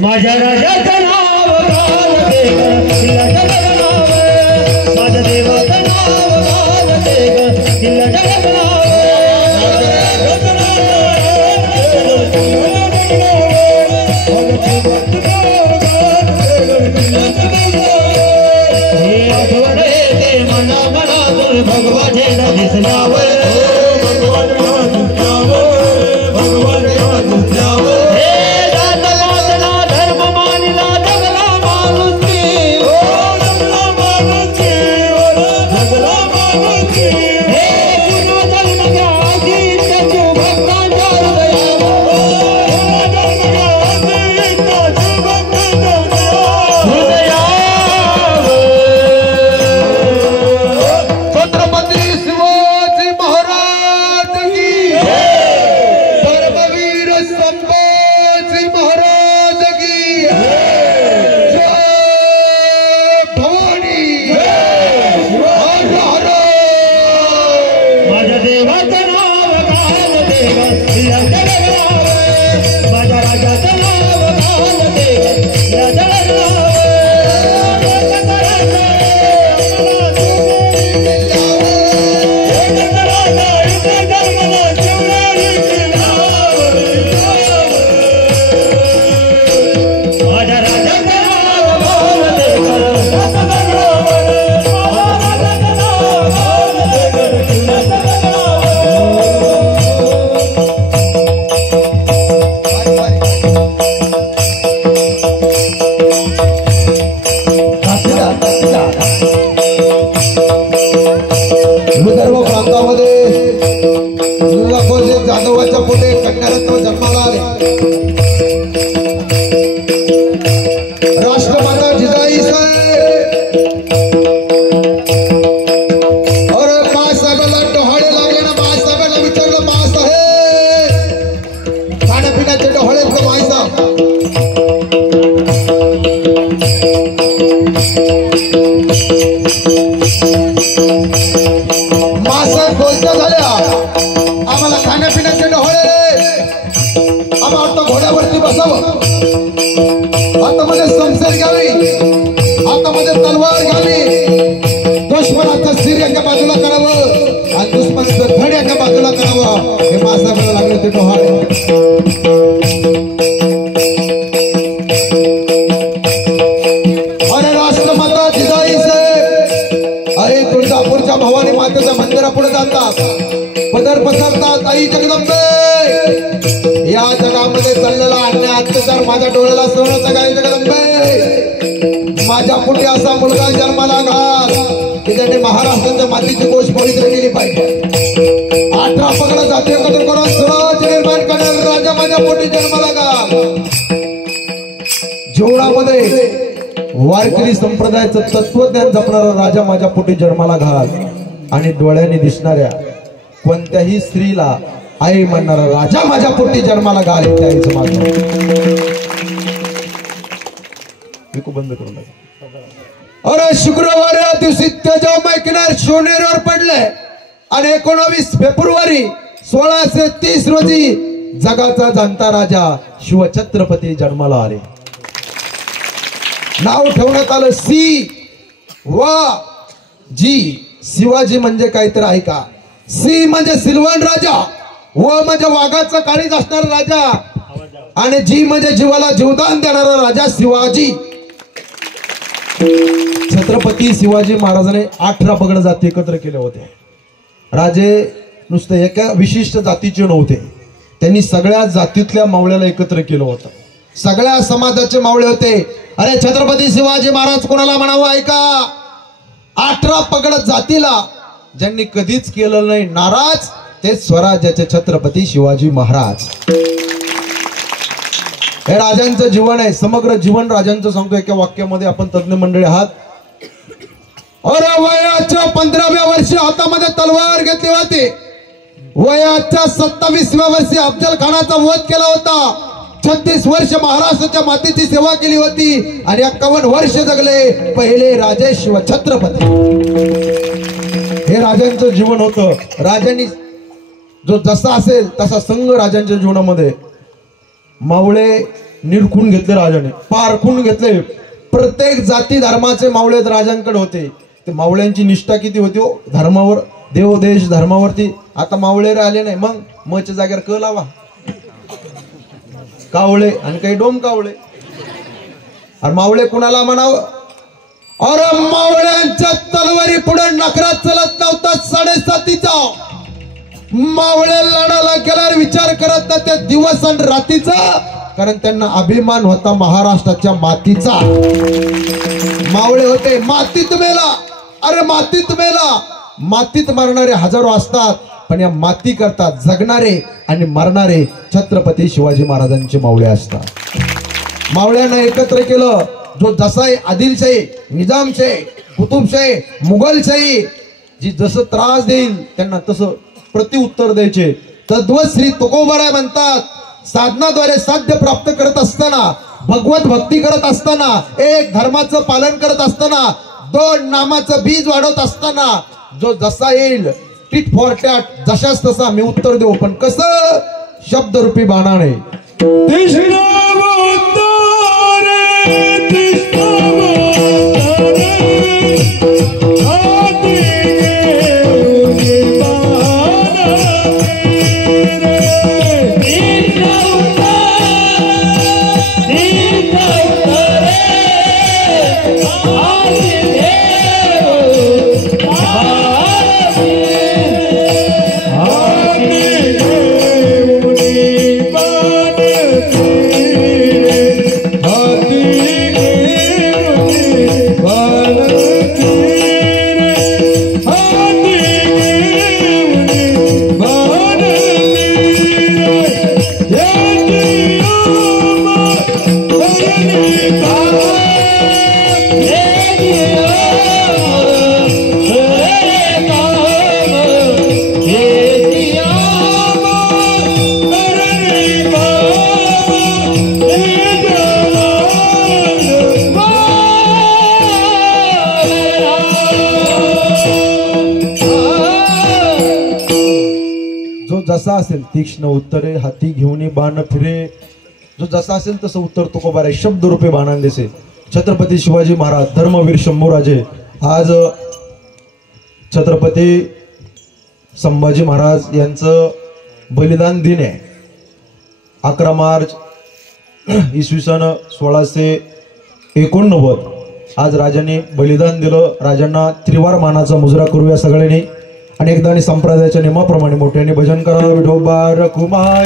माझ्या राजाचं नाव गावते ग किल्ला जगनाव. माझ्या देवाचं नाव गावते ग किल्ला जगनाव. हे आठवण येते मना मनातून भगवाचे दिसल्यावर. छत्रपती शिवाजी मासा बोलता झाल्या आम्हाला खाण्यापिण्याचे डोळे आम्हाला आता घोड्यावरती बसावं, हातामध्ये संसेर घ्यावी, हातामध्ये तलवार घ्यावी, दुश्मनाचं सिर एका बाजूला करावं आणि दुश्मनाचं धड एका बाजूला करावं. हे मासाला लागले ते डोहाळे. अरे राष्ट्रमाता जिजाई साहेब, अरे तुळजापूरच्या भवानी मातेच्या मंदिरापुढे जातात, पदर पसरतात. आई जगदंबे, या जगामध्ये चाललेला अन्याय अत्याचार माझ्या डोळ्याला सहन होता काय जगदंबे? माझ्या पोटी असा मुलगा जन्माला घाल की त्याने महाराष्ट्राच्या मातीची गोष्ट पवित्र केली पाहिजे. 18 पगड जाती एकत्र करून स्वराज्य निर्माण करणारा राजा माझ्या पोटी जन्माला घाल. जीवनामध्ये वारकरी संप्रदायाचं तत्वज्ञान जपणारा राजा माझ्या पोटी जन्माला घाल आणि डोळ्यांनी दिसणाऱ्या कोणत्याही स्त्रीला आई म्हणणारा राजा माझ्या पोटी जन्माला घाल. त्याचं माझं बंद करून टाका. अरे शुक्रवारी दिवशी तेजोमय किनार शिवनेरीवर पडले आणि 19 फेब्रुवारी 1630 रोजी जगाचा जाणता राजा शिवछत्रपती जन्माला आले. नाव ठेवण्यात आलं जी. शिवाजी म्हणजे काहीतरी ऐका. सी म्हणजे सिल्वन राजा, व म्हणजे वाघाचं काळीज असणारा राजा, आणि जी म्हणजे जीवाला जीवदान देणारा राजा शिवाजी. छत्रपती शिवाजी महाराजांनी 18 पगड जाती एकत्र केले होते. राजे नुसते एका विशिष्ट जातीचे नव्हते, त्यांनी सगळ्या जातीतल्या मावळ्याला एकत्र केलं होतं. सगळ्या समाजाचे मावळे होते. अरे छत्रपती शिवाजी महाराज कोणाला म्हणावं ऐका, 18 पगड जातीला ज्यांनी कधीच केलं नाही नाराज, ते स्वराज्याचे छत्रपती शिवाजी महाराज. हे राजांचं जीवन आहे, समग्र जीवन राजांचं सांगतो एका वाक्यामध्ये. आपण तज्ञ मंडळी आहात. अरे वयाच्या 15व्या वर्षी हातामध्ये तलवार घेतली होती. वयाच्या 27व्या वर्षी अफजल खानाचा वध केला होता. 36 वर्ष महाराष्ट्राच्या मातीची सेवा केली होती आणि 51 वर्ष जगले पहिले राजे शिवछत्रपती. हे राजांचं जीवन होतं. राजांनी जो जसा असेल तसा संघ राजांच्या जीवनामध्ये मावळे निरखून घेतले, राजाने पारखून घेतले. प्रत्येक जाती धर्माचे मावळे राजांकडे होते. ते मावळ्यांची निष्ठा किती होती हो धर्मावर, देव देश धर्मावरती. आता मावळे राहिले नाही, मग मच्या जागेवर क लावा, कावळे आणि काही डोम कावळे. अरे मावळे कुणाला म्हणावं? अरे मावळ्यांच्या तलवारी पुढे नखरा चलत नव्हता 7.5 मावळे लढायला गेल्यावर विचार करत नाही त्या दिवस आणि रात्रीचा, कारण त्यांना अभिमान होता महाराष्ट्राच्या मातीचा. मावळे होते मातीत मेला. अरे मातीत मेला. मातीत मरणारे हजारो असतात, पण या माती करता जगणारे आणि मरणारे छत्रपती शिवाजी महाराजांचे मावळे असतात. मावळ्यांना एकत्र केलं. जो जसाही आदिलशाही, निजामशाही, कुतुबशाही, मुघलशाही जी जसं त्रास देईल त्यांना तसं प्रत्युत्तर द्यायचे. तद्वत तुकोबाराय म्हणतात, साधनाद्वारे साध्य प्राप्त करत असताना, भगवत भक्ती करत असताना, एक धर्माचं पालन करत असताना, 2 नामाचं बीज वाढवत असताना, जो जसा येईल टिट फॉर टॅट जशाच तसा मी उत्तर देऊ, पण कसं शब्दरूपी बाणाने. Yeah. जसा असेल तीक्ष्ण उत्तरे हाती घेऊन बाण फिरे, जो जसा असेल तसं उत्तर तुकोबा रे शब्द रूपे बाणान देसे. छत्रपती शिवाजी महाराज धर्मवीर शंभूराजे आज छत्रपती संभाजी महाराज यांचं बलिदान दिन आहे. 11 मार्च इसवी सन 1689 आज राजांनी बलिदान दिलं. राजांना त्रिवार मानाचा मुजरा करूया सगळ्यांनी. अनेकदा आणि संप्रदायाच्या नियमाप्रमाणे मोठ्याने भजन करा. विठोबा रखुमाई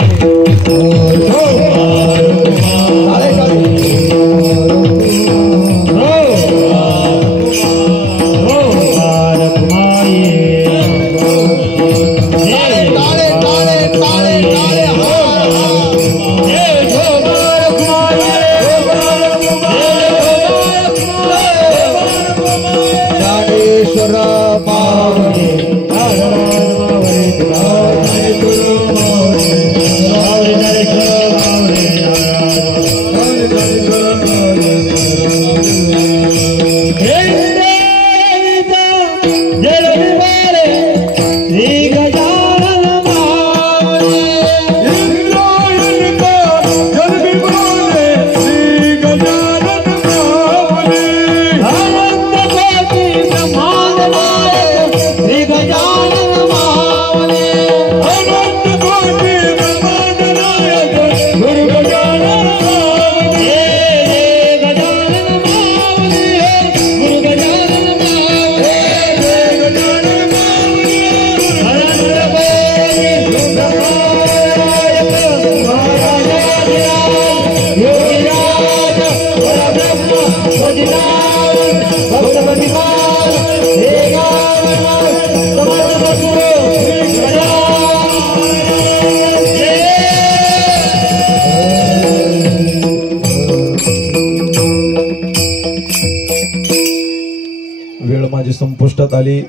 वेळ माझी संपुष्टात आली.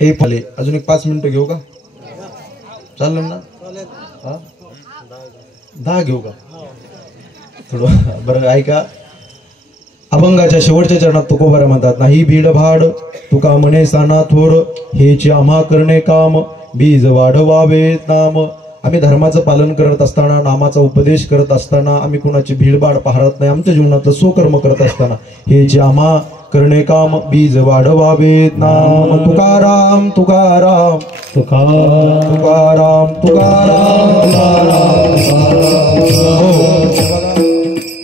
एक आले अजून एक 5 मिनिटं घेऊ का? चालेल ना? 10 घेऊ का? थोडं बरं ऐका. अभंगाच्या शेवटच्या चरणात तुकोबारा म्हणतात, नाही भीड भाड तुका म्हणे साना थोर, हेची आम्हा करणे काम बीज वाढवावे नाम. आम्ही धर्माचं पालन करत असताना, नामाचा उपदेश करत असताना, आम्ही कुणाची भीडभाड पाहत नाही. आमच्या जीवनातलं स्वकर्म करत असताना हेची आम्हा करणे काम बीज वाढवावे नाम. तुकाराम तुकाराम तुकाराम तुकाराम तुकाराम.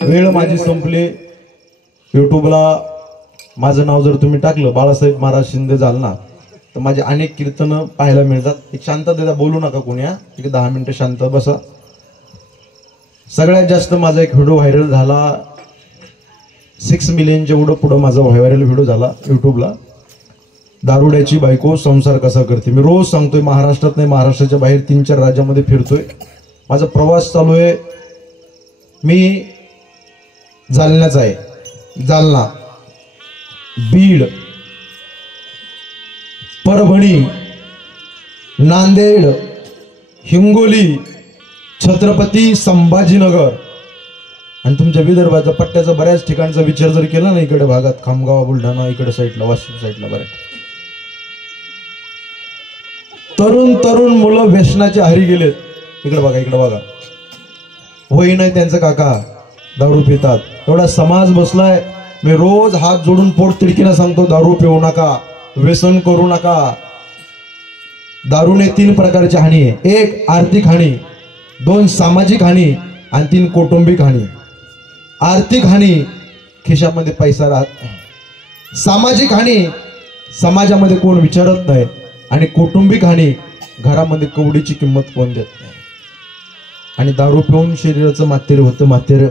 वेळ माझी संपली. युट्यूबला माझं नाव जर तुम्ही टाकलं बाळासाहेब महाराज शिंदे जालना तर माझे अनेक कीर्तनं पाहायला मिळतात. एक शांततेला बोलू नका कोणी. एक 10 मिनिटं शांत बसा. सगळ्यात जास्त माझा एक व्हिडिओ व्हायरल झाला. 6 मिलियनच्या पुढं माझा व्हायरल व्हिडिओ झाला युट्यूबला. दारुड्याची बायको संसार कसा करते. मी रोज सांगतोय, महाराष्ट्रात नाही महाराष्ट्राच्या बाहेर 3-4 राज्यामध्ये फिरतोय. माझा प्रवास चालू आहे. मी जालन्याचा आहे. जालना, बीड, परभणी, नांदेड, हिंगोली, छत्रपती संभाजीनगर आणि तुमच्या विदर्भाच्या पट्ट्याचा बऱ्याच ठिकाणचा विचार जर केला ना, इकडे भागात खामगाव, बुलढाणा, इकडे साईडला, वाशिम साईडला बऱ्याच तरुण मुलं व्यसनाच्या आहारी गेलेत. इकडे बघा. वय नाही त्यांचं काका, दारू पितात. एवढा समाज बसलाय. मी रोज हात जोडून पोट तिडकीनं सांगतो, दारू पिऊ नका, व्यसन करू नका. दारूने 3 प्रकारची हानी आहे. 1 आर्थिक हानी, 2 सामाजिक हानी आणि 3 कौटुंबिक हानी. आर्थिक हानी, खिशामध्ये पैसा राहत नाही. सामाजिक हानी, समाजामध्ये कोण विचारत नाही. आणि कौटुंबिक हानी, घरामध्ये कवडीची किंमत कोण देत नाही. आणि दारू पिऊन शरीराचं मातेर होतं. मातेर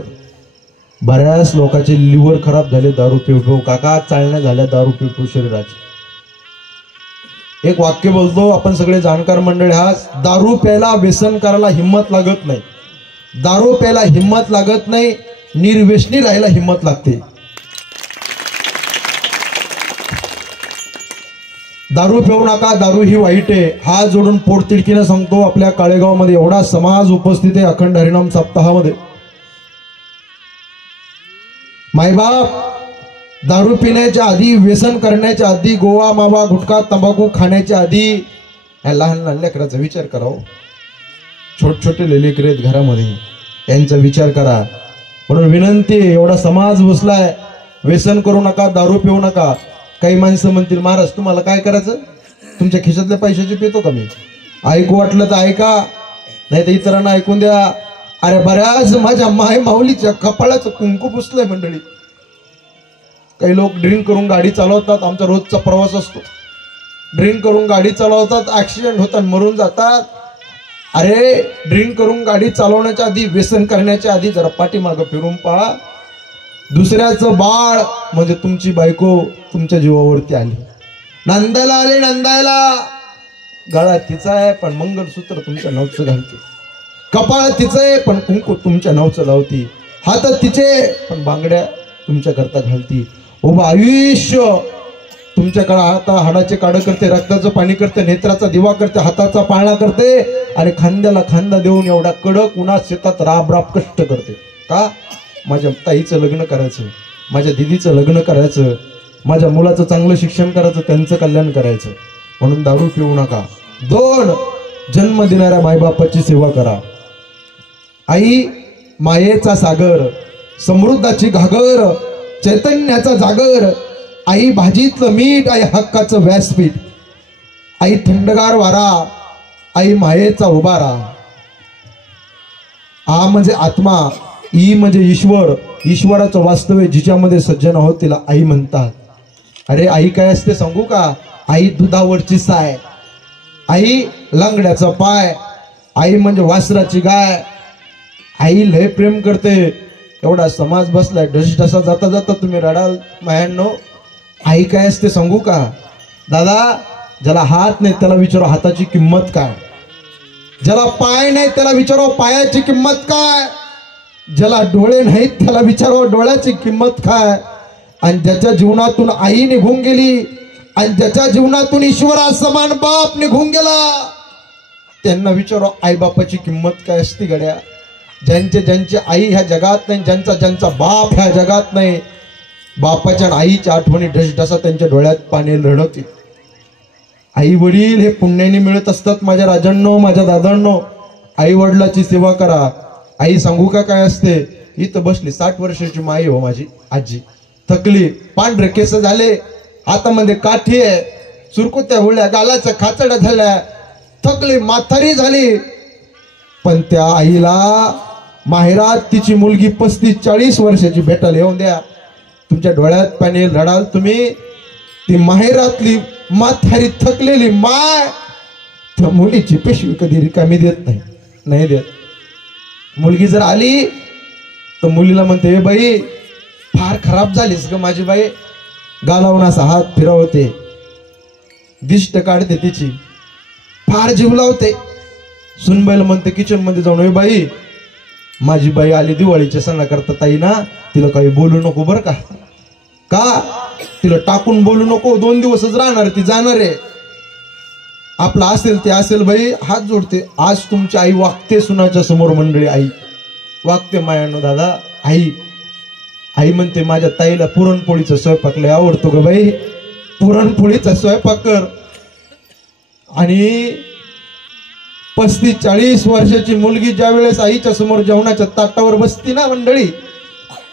बऱ्याच लोकांचे लिव्हर खराब झाले दारू पिऊ काका. चालण्या झाल्या दारू पिऊ शरीराची. एक वाक्य बोलतो, आपण सगळे जाणकार मंडळी आहात. दारू प्यायला, व्यसन करायला हिंमत लागत नाही. दारू प्यायला हिंमत लागत नाही, निर्व्यसनी राहायला हिंमत लागते. दारू पिऊ नका, दारू ही वाईट आहे. हात जोडून पोट तिडकीनं सांगतो. आपल्या काळेगावमध्ये एवढा समाज उपस्थित आहे अखंड हरिनाम सप्ताहामध्ये. मायबाप दारू पिण्याच्या आधी, व्यसन करण्याच्या आधी, गोवा मावा गुटखा तंबाखू खाण्याच्या आधी ह्या लहान लहान लेकराचा विचार करा हो. छोटे लेकरं आहेत घरामध्ये, यांचा विचार करा. म्हणून विनंती आहे, एवढा समाज बसलाय, व्यसन करू नका, दारू पिऊ नका. काही माणसं म्हणतील महाराज तुम्हाला काय करायचं, तुमच्या खिशातल्या पैशाचे पितो का मी? ऐकू वाटलं तर ऐका, नाही तर इतरांना ऐकून द्या. अरे बऱ्याच माझ्या माय माऊलीच्या कपाळाचं कुंकू पुसलंय मंडळी. काही लोक ड्रिंक करून गाडी चालवतात, आमचा रोजचा प्रवास असतो. ड्रिंक करून गाडी चालवतात, ऍक्सिडेंट होतात, मरून जातात. अरे ड्रिंक करून गाडी चालवण्याच्या आधी, व्यसन करण्याच्या आधी जरा पाठीमागं फिरून पहा. दुसऱ्याचं बाळ म्हणजे तुमची बायको तुमच्या जीवावरती आली, नंदायला आली, नंदायला. गळा तिचा आहे पण मंगलसूत्र तुमच्या नावचं घालते, कपाळ तिचं आहे पण कुंकू तुमच्या नावचं लावती, हात तिचे पण बांगड्या तुमच्या करता घालती. उभं आयुष्य तुमच्याकडे हाडाचे काढ करते, रक्ताचं पाणी करते, नेत्राचा दिवा करते, हाताचा पाळणा करते आणि खांद्याला खांदा देऊन एवढा कडक उन्हात शेतात राब कष्ट करते. का? माझ्या ताईचं लग्न करायचं, माझ्या दिदीचं लग्न करायचं, माझ्या मुलाचं चांगलं शिक्षण करायचं, त्यांचं कल्याण करायचं. म्हणून दारू पिऊ नका. 2 जन्म देणाऱ्या मायबापाची सेवा करा. आई मायेचा सागर, समृद्धाची घागर, चैतन्याचा जागर. आई भाजीतलं मीठ, आई हक्काचं व्यासपीठ, आई थंडगार वारा, आई मायेचा उभारा. आ म्हणजे आत्मा, ई म्हणजे ईश्वर, ईश्वराचं वास्तव्य जिच्यामध्ये सज्जन आहोत तिला आई म्हणतात. अरे आई काय असते सांगू का? आई दुधावरची साय, आई लंगड्याचा पाय, आई म्हणजे वासराची गाय. आई लय प्रेम करते. एवढा समाज बसलाय, ढसढसा जाता जाता तुम्ही रडाल मायांनो. आई काय असते सांगू का? दादा, ज्याला हात नाही त्याला विचारो हाताची किंमत काय, ज्याला पाय नाही त्याला विचारो पायाची किंमत काय, ज्याला डोळे नाहीत त्याला विचारो डोळ्याची किंमत काय. आणि ज्याच्या जीवनातून आई निघून गेली आणि ज्याच्या जीवनातून ईश्वरा समान बाप निघून गेला, त्यांना विचारो आई बापाची किंमत काय असते गड्या. ज्यांची आई ह्या जगात नाही, ज्यांचा बाप ह्या जगात नाही, बापाच्या आईच्या आठवणी ढसढसा त्यांच्या डोळ्यात पाणी रडवतील. आई वडील हे पुण्याने मिळत असतात माझ्या राजांनो, माझ्या दादांनो. आई वडिलाची सेवा करा. आई सांगू का काय असते? इथं बसली 60 वर्षाची माई हो माझी आजी, थकली, पांढरे केस झाले, हातामध्ये काठी आहे, सुरकुत्या हुळ्या, गालाच्या खाचड्या झाल्या, थकली, म्हातारी झाली. पण त्या आईला माहेरात तिची मुलगी 35-40 वर्षाची भेटायला येऊन द्या. तुमच्या डोळ्यात पाणी रडाल तुम्ही. ती माहेरातली म्हातारी थकलेली माय त्या मुलीची पिशवी कधी रिकामी देत नाही देत. मुलगी जर आली तर मुलीला म्हणते, ए बाई फार खराब झालीस ग माझी बाई. गालावून असा हात फिरवते, दिष्ट काढते तिची, फार जीव लावते. सुनबाईला म्हणते किचन मध्ये जाऊन, ए बाई माझी बाई आली दिवाळीच्या सणाकरता, ताई ना तिला काही बोलू नको बरं का, तिला टाकून बोलू नको, 2 दिवसच राहणार, ती जाणार आहे. आपलं असेल ते असेल बाई. हात जोडते. आज तुमची आई वागते सुनाच्या समोर मंडळी, आई वागते मायानो. दादा आई म्हणते माझ्या ताईला पुरणपोळीचा स्वयंपाक लय आवडतो ग बाई, पुरणपोळीचा स्वयंपाक कर. आणि 35-40 वर्षाची मुलगी ज्या वेळेस आईच्या समोर जेवणाच्या ताटावर बसती ना मंडळी,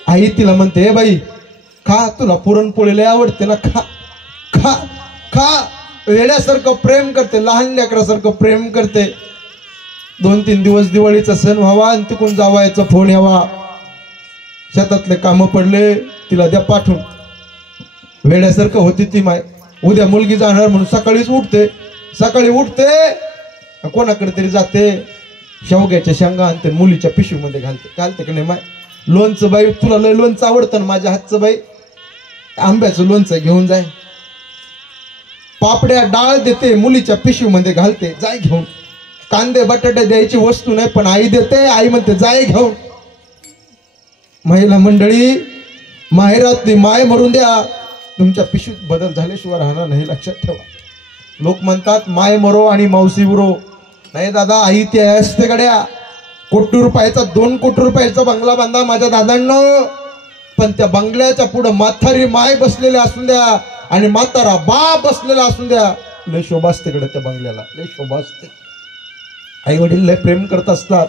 आई तिला म्हणते, बाई खा, तुला पुरणपोळी लय आवडते ना, खा खा खा. वेड्यासारखं प्रेम करते, लहान लेकरासारखं प्रेम करते. 2-3 दिवस दिवाळीचा सण व्हावा आणि तिकून जावायचा फोन यावा, शेतातले कामं पडले, तिला द्या पाठवून. वेड्यासारखं होती ती माय. उद्या मुलगी जाणार म्हणून सकाळी उठते कोणाकडे तरी जाते, शेवग्याच्या शेंगा आणते, मुलीच्या पिशवीमध्ये घालते की नाही माय. लोणचं बाई, तुला लय लोणचं आवडतं ना माझ्या हातचं बाई, आंब्याचं लोणचं घेऊन जाय. पापड्या डाळ देते, मुलीच्या पिशवीमध्ये घालते, जाय घेऊन. कांदे बटाटे द्यायची वस्तू नाही पण आई देते, आई म्हणते जाय घेऊन. महिला मंडळी, माहेरातली माय मरून द्या, तुमच्या पिशवीत बदल झाल्याशिवाय राहणार नाही, लक्षात ठेवा. लोक म्हणतात माय मरो आणि मावशी मरो. नाही दादा, आई ती असते गड्या. 1 कोटी रुपयाचा 2 कोटी रुपयाचा बंगला बांधा माझ्या दादांनो, पण त्या बंगल्याच्या पुढे म्हातारी माय बसलेल्या असून द्या आणि म्हातारा बाप बसलेला असून द्या, लय शोभा असते कडे त्या बंगल्याला, लय शोभा असते. आई वडील लय प्रेम करत असतात.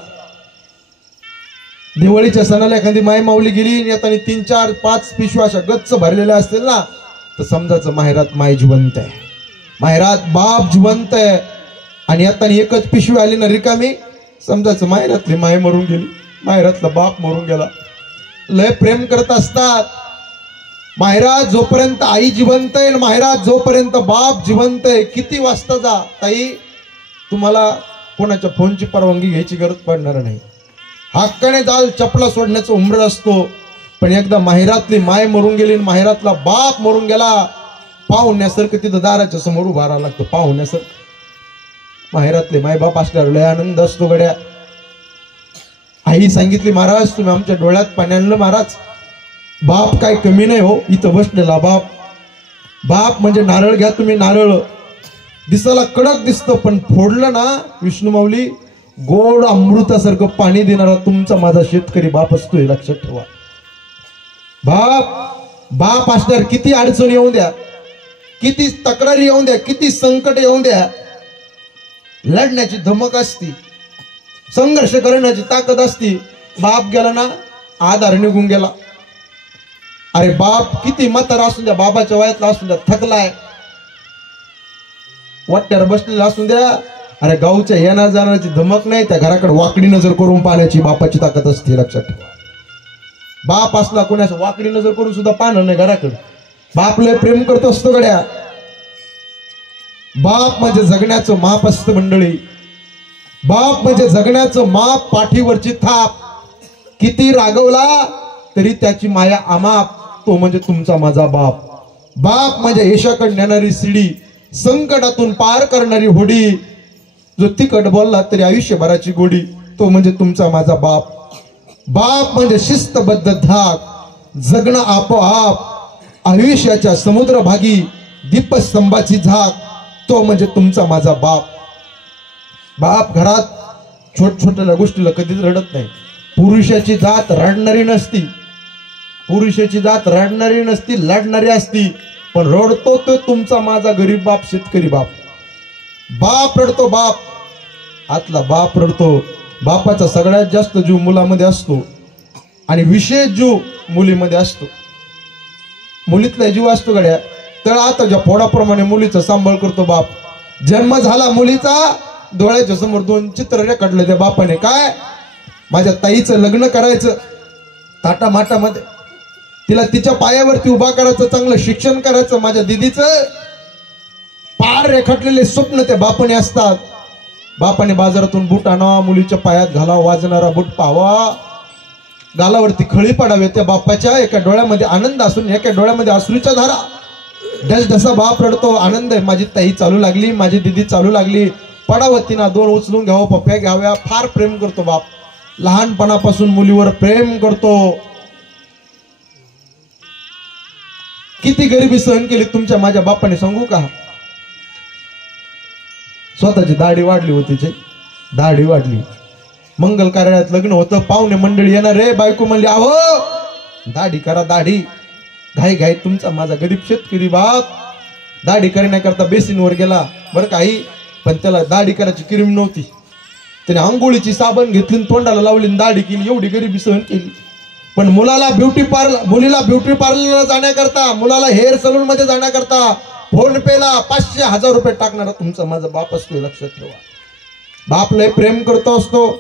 दिवाळीच्या सणाला एखादी माय माऊली गेली आता 3, 4, 5 पिशव्या अशा गच्च भरलेल्या असतील ना, तर समजायचं माहेरात माय जिवंत आहे, माहेरात बाप जिवंत आहे. आणि आता एकच पिशवी आली ना रिकामी, समजायचं माहेरातली माय मरून गेली, माहेरातला बाप मरून गेला. लय प्रेम करत असतात. माहेरात जोपर्यंत आई जिवंत आहे, माहेरात जोपर्यंत बाप जिवंत आहे, किती वाजता जा ताई, तुम्हाला कोणाच्या फोनची परवानगी घ्यायची गरज पडणार नाही. हक्काने जाल, चपला सोडण्याचा उमर असतो. पण एकदा माहेरातली माय मरून गेली, माहेरातला बाप मरून गेला, पाहुण्यासारखं तिथं दाराच्या समोर उभा राहावं लागतं. पाहुण्यासारखं माहेरातले माय बाप असल्यावर लय आनंद असतो गड्या. आई सांगितली, महाराज तुम्ही आमच्या डोळ्यात पाणी आणलं महाराज. बाप काय कमी नाही हो, इथं बसलेला बाप. बाप म्हणजे नारळ घ्या तुम्ही, नारळ दिसायला कडक दिसतं, पण फोडलं ना विष्णू माऊली, गोड अमृतासारखं पाणी देणारा तुमचा माझा शेतकरी बाप असतो, हे लक्षात ठेवा. बाप असणार किती अडचण येऊन द्या, किती तक्रारी येऊन द्या, किती संकट येऊन द्या, लढण्याची धमक असती, संघर्ष करण्याची ताकद असती. बाप गेला ना, आधार निघून गेला. अरे बाप किती म्हातारा असून द्या, बाबाच्या वयातला असून द्या, थकलाय, वाट्यावर बसलेला असून द्या, अरे गावच्या येणार जाण्याची धमक नाही, त्या घराकडे वाकडी नजर करून पाहण्याची बापाची ताकद असते, लक्षात ठेवा. बाप असला कोणाचं वाकडी नजर करून सुद्धा पाहणं नाही घराकडे. बाप लय प्रेम करतो असतो गड्या. बाप म्हणजे जगण्याचं माप असतं मंडळी. बाप म्हणजे जगण्याचं माप, पाठीवरची थाप. किती रागवला तरी त्याची माया अमाप, तो म्हणजे तुमचा माझा बाप. बाप म्हणजे यशाकडे नेणारी शिडी, संकटातून पार करणारी होडी, जो तिखट बोलला तरी आयुष्यभराची गोडी, तो म्हणजे तुमचा माझा बाप. बाप म्हणजे शिस्तबद्ध धाक, जगणं आपोआप, आयुष्याच्या समुद्रभागी दीपस्तंभाची झाक, तो म्हणजे तुमचा माझा बाप. बाप घरात छोट्या गोष्टीला कधीच रडत नाही. पुरुषाची जात रडणारी नसती, पुरुषाची जात रडणारी नसती, लढणारी असती. पण रडतो तो तुमचा माझा गरीब बाप, शेतकरी बाप. बाप रडतो, बाप आतला बाप रडतो. बापाचा सगळ्यात जास्त जीव मुलामध्ये असतो आणि विशेष जीव मुलीमध्ये असतो. मुलीतला जीव असतो गड्या, तर आताच्या फोडाप्रमाणे मुलीचा सांभाळ करतो बाप. जन्म झाला मुलीचा, डोळ्याच्या समोर 2 चित्र रेखाटलं त्या बापाने. काय, माझ्या ताईचं लग्न करायचं ताटामाटामध्ये, तिला तिच्या पायावरती उभा करायचं, चांगलं शिक्षण करायचं. माझ्या दिदीचं पार रेखाटलेले स्वप्न त्या बापाने असतात. बापाने बाजारातून बूट आणावा, मुलीच्या पायात घालावा, वाजणारा बूट पाहावा, गालावरती खळी पडावे. त्या बापाच्या एका डोळ्यामध्ये आनंद असून एका डोळ्यामध्ये अश्रूच्या धारा. ढसढसा बाप रडतो, आनंद आहे, माझी ताई चालू लागली, माझी दिदी चालू लागली, पडावं तिना, 2 उचलून घ्यावं, पप्प्या घ्याव्या. फार प्रेम करतो बाप, लहानपणापासून मुलीवर प्रेम करतो. किती गरिबी सहन केली तुमच्या माझ्या बापाने सांगू का. स्वतःची दाढी वाढली होती, दाढी वाढली, मंगल कार्यालयात लग्न होतं, पाहुणे मंडळी येणार रे, बायको म्हणली आहो दाढी करा, दाढी. घाई घाई तुमचा माझा गरीब शेतकरी बाप दाढी करण्याकरता बेसिनवर गेला बरं काही, पण त्याला दाढी करायची क्रीम नव्हती. त्याने आंघोळीची साबण घेतली, तोंडाला लावली, दाढी केली. एवढी गरिबी सहन केली. पण मुलीला ब्युटी पार्लरला जाण्याकरता, मुलाला हेअर सलून मध्ये जाण्याकरता फोन पेला 500,000 रुपये टाकणारा तुमचा माझा बाप असतो, लक्षात ठेवा. बाप लय प्रेम करतो असतो.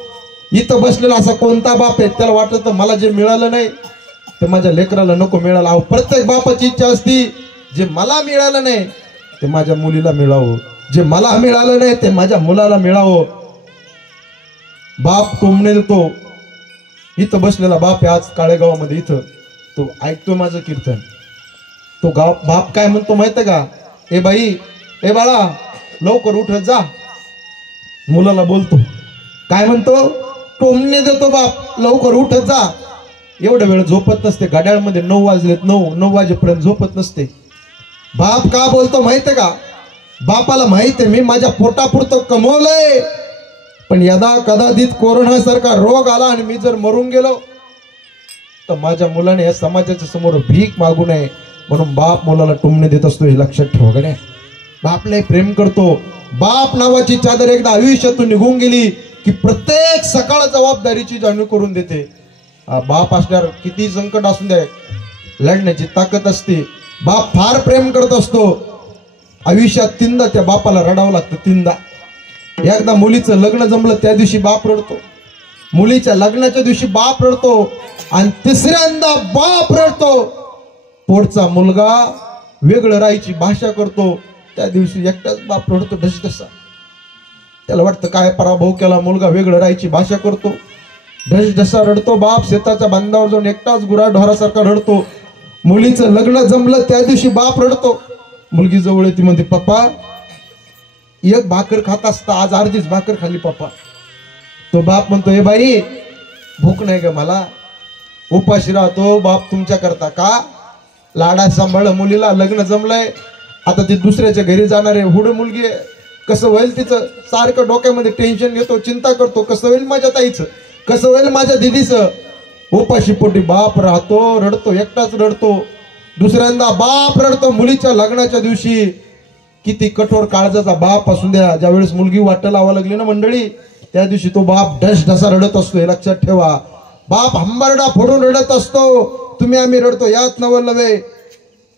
इथं बसलेला असा कोणता बाप आहे त्याला वाटत मला जे मिळालं नाही ते माझ्या लेकराला नको मिळालं. अहो प्रत्येक बापाची इच्छा असती, जे मला मिळालं नाही ते माझ्या मुलीला मिळावं, जे मला मिळालं नाही ते माझ्या मुलाला मिळावं. बाप टोमणे देतो. इथं बसलेला बाप आहे आज काळेगावामध्ये, इथं तो ऐकतो माझं कीर्तन. तो बाप काय म्हणतो माहितीये का, ए बाई, ए बाळा, लवकर उठत जा. मुलाला बोलतो, काय म्हणतो, टोमणे देतो बाप, लवकर उठत जा. एवढा वेळ झोपत नसते, घड्याळमध्ये 9 वाजलेत, 9 वाजेपर्यंत झोपत नसते. बाप का बोलतो माहितीये का, बापाला माहितीये मी माझ्या पोटापुरतं कमवलंय, पण यदा कदाचित कोरोना सारखा रोग आला आणि मी जर मरून गेलो तर माझ्या मुलाने या समाजाच्या समोर भीक मागू नये, म्हणून बाप मुलाला टोमणे देत असतो, हे लक्षात ठेवा गड्या. बापले प्रेम करतो. बाप नावाची चादर एकदा आयुष्यातून निघून गेली की प्रत्येक सकाळ जबाबदारीची जाणीव करून देते. बाप असल्यावर किती संकट असू द्या लढण्याची ताकद असते. बाप फार प्रेम करत असतो. आयुष्यात 3दा त्या बापाला रडावं लागतं. 3दा. एकदा मुलीचं लग्न जमलं त्या दिवशी बाप रडतो. मुलीच्या लग्नाच्या दिवशी बाप रडतो. आणि 3ऱ्यांदा बाप रडतो. पोटचा मुलगा वेगळं राहायची भाषा करतो त्या दिवशी एकटाच बाप रडतो ढसढसा. त्याला वाटतं काय पराभव केला, मुलगा वेगळं राहायची भाषा करतो. ढसढसा रडतो बाप. शेताच्या बांधावर जाऊन एकटाच गुराढोरासारखा रडतो. मुलीचं लग्न जमलं त्या दिवशी बाप रडतो. मुलगी जवळ येते म्हणते पप्पा एक भाकर खात असता, आज अर्धीच भाकर खाल्ली पप्पा. तो बाप म्हणतो हे बाई भूक नाही का मला, उपाशी राहतो बाप तुमच्या करता का. लाडा सांभाळ मुलीला, लग्न जमलंय आता ती दुसऱ्याच्या घरी जाणार आहे. हुड मुलगी आहे, कसं होईल तिचं. सारखं डोक्यामध्ये टेन्शन घेतो, चिंता करतो कसं होईल माझ्या ताईचं, कसं होईल माझ्या दिदीचं. उपाशी पोटी बाप राहतो, रडतो, एकटाच रडतो. दुसऱ्यांदा बाप रडतो मुलीच्या लग्नाच्या दिवशी. किती कठोर काळजाचा बाप असू द्या, ज्यावेळेस मुलगी वाट लावा लागली ना मंडळी, त्या दिवशी तो बाप ढसढसा रडत असतो. हे लक्षात ठेवा. बाप हंबरडा फोडून रडत असतो. तुम्ही आम्ही रडतो यात नवलवे.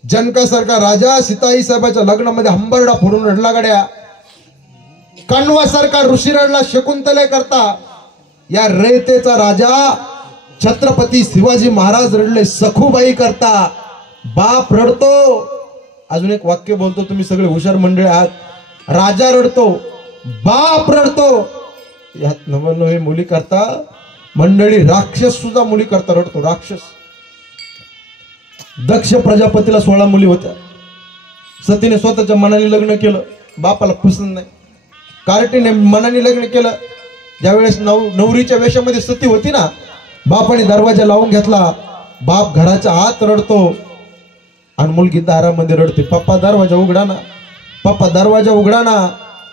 जनकासारखा राजा सीताई साहेबाच्या लग्नामध्ये हंबरडा फोडून रडला गड्या. कण्वासारखा ऋषी रडला शकुंतले करता. या रयतेचा राजा छत्रपती शिवाजी महाराज रडले सखूबाई करता. बाप रडतो. अजून एक वाक्य बोलतो, तुम्ही सगळे हुशार मंडळी आहात. राजा रडतो, बाप रडतो. यात नवनवे मुली करता मंडळी. राक्षस सुद्धा मुली करता रडतो. राक्षस. दक्ष प्रजापतीला 16 मुली होत्या. सतीने स्वतःच्या मनाने लग्न केलं, बापाला पसंत नाही. कार्टीने मनाने लग्न केलं. ज्यावेळेस नवरीच्या वेशामध्ये सती होती ना, बापाने दरवाजा लावून घेतला. बाप घराच्या आत रडतो आणि मुलगी दारामध्ये रडते. पप्पा दरवाजा उघडा ना, पप्पा दरवाजा उघडा ना.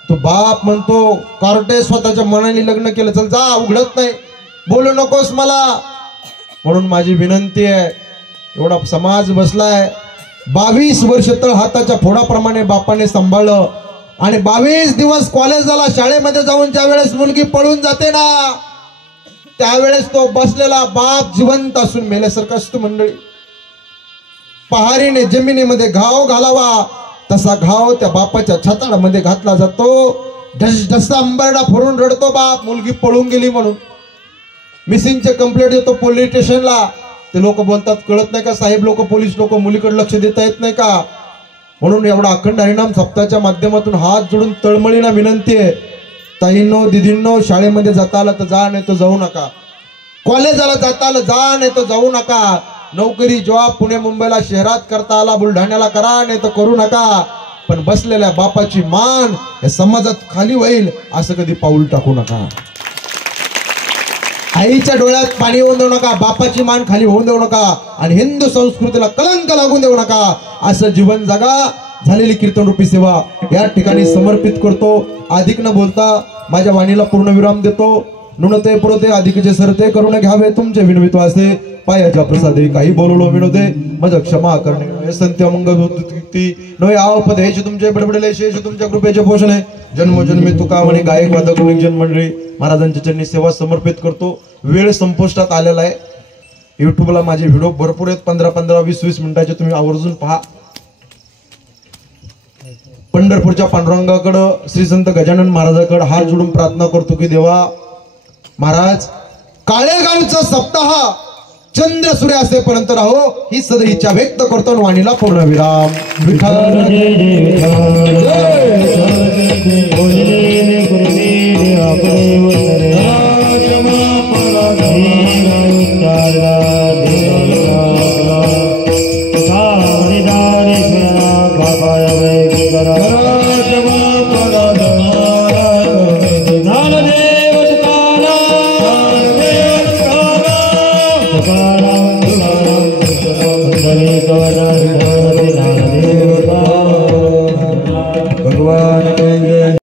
तो बाप म्हणतो कार्टे स्वतःच्या मनाने लग्न केलं, चल जा, उघडत नाही, बोलू नकोस मला. म्हणून माझी विनंती आहे, एवढा समाज बसलाय, 22 वर्ष तळ हाताच्या फोडाप्रमाणे बापाने सांभाळलं. आणि 22 दिवस कॉलेजला शाळेमध्ये जाऊन ज्या वेळेस मुलगी पळून जाते ना, त्यावेळेस तो बसलेला बाप जिवंत असून मेल्यासारखा असतो मंडळी. पहारीने जमिनीमध्ये घाव घालावा तसा घाव त्या बापाच्या छाताडामध्ये घातला जातो. ढसढसा अंबरडा फोडून रडतो बाप, मुलगी पळून गेली म्हणून. मिसिंगचे कंप्लेंट देतो पोलीस स्टेशनला. ते लोक बोलतात कळत नाही का साहेब, लोक पोलीस लोक मुलीकडे लक्ष देता येत नाही का. म्हणून एवढा अखंड हरिनाम सप्ताहाच्या माध्यमातून हात जोडून तळमळीना विनंती आहे, ताईंनो दिदींनो, शाळेमध्ये जाता आलं तर जा, नाही तर जाऊ नका. कॉलेजला जाता आलं जा, नाही तर जाऊ नका. नोकरी जॉब पुणे मुंबईला शहरात करता आला, बुलढाण्याला करा, नाही तर करू नका. पण बसलेल्या बापाची मान या समाजात खाली होईल असं कधी पाऊल टाकू नका. आईच्या डोळ्यात पाणी होऊन देऊ नका, बापाची मान खाली होऊन देऊ नका, आणि हिंदू संस्कृतीला कलंक लागून देऊ नका. असं जीवन जगा. झालेली कीर्तन रूपी सेवा या ठिकाणी समर्पित करतो. अधिक न बोलता माझ्या वाणीला पूर्णविराम देतो. नुणते पुरते अधिकचे सरते करून घ्यावे तुमचे विनवितो असे. पायाच्या प्रसादे काही बोललो विनोदे मज क्षमा करणे संत्य मंगलती नवे आवपदेश तुमचे बडबडले शेष तुमच्या कृपेचे पोषण आहे. जन्मोजन्मी तुका म्हणे गायक वादक जन मंडळी महाराजांच्या चरणी सेवा समर्पित करतो. वेळ संपुष्टात आलेला आहे. युट्यूबला माझे व्हिडिओ भरपूर आहेत, 15-15, 20-20 मिनिटाचे, तुम्ही आवर्जून पहा. पंढरपूरच्या पांडुरंगाकडं श्री संत गजानन महाराजाकडे हात जोडून प्रार्थना करतो की देवा महाराज, काळेगावचा सप्ताह चंद्र सूर्य असेपर्यंत राहो ही सद इच्छा व्यक्त करतो. वाणीला पूर्णविराम. विठ्ठल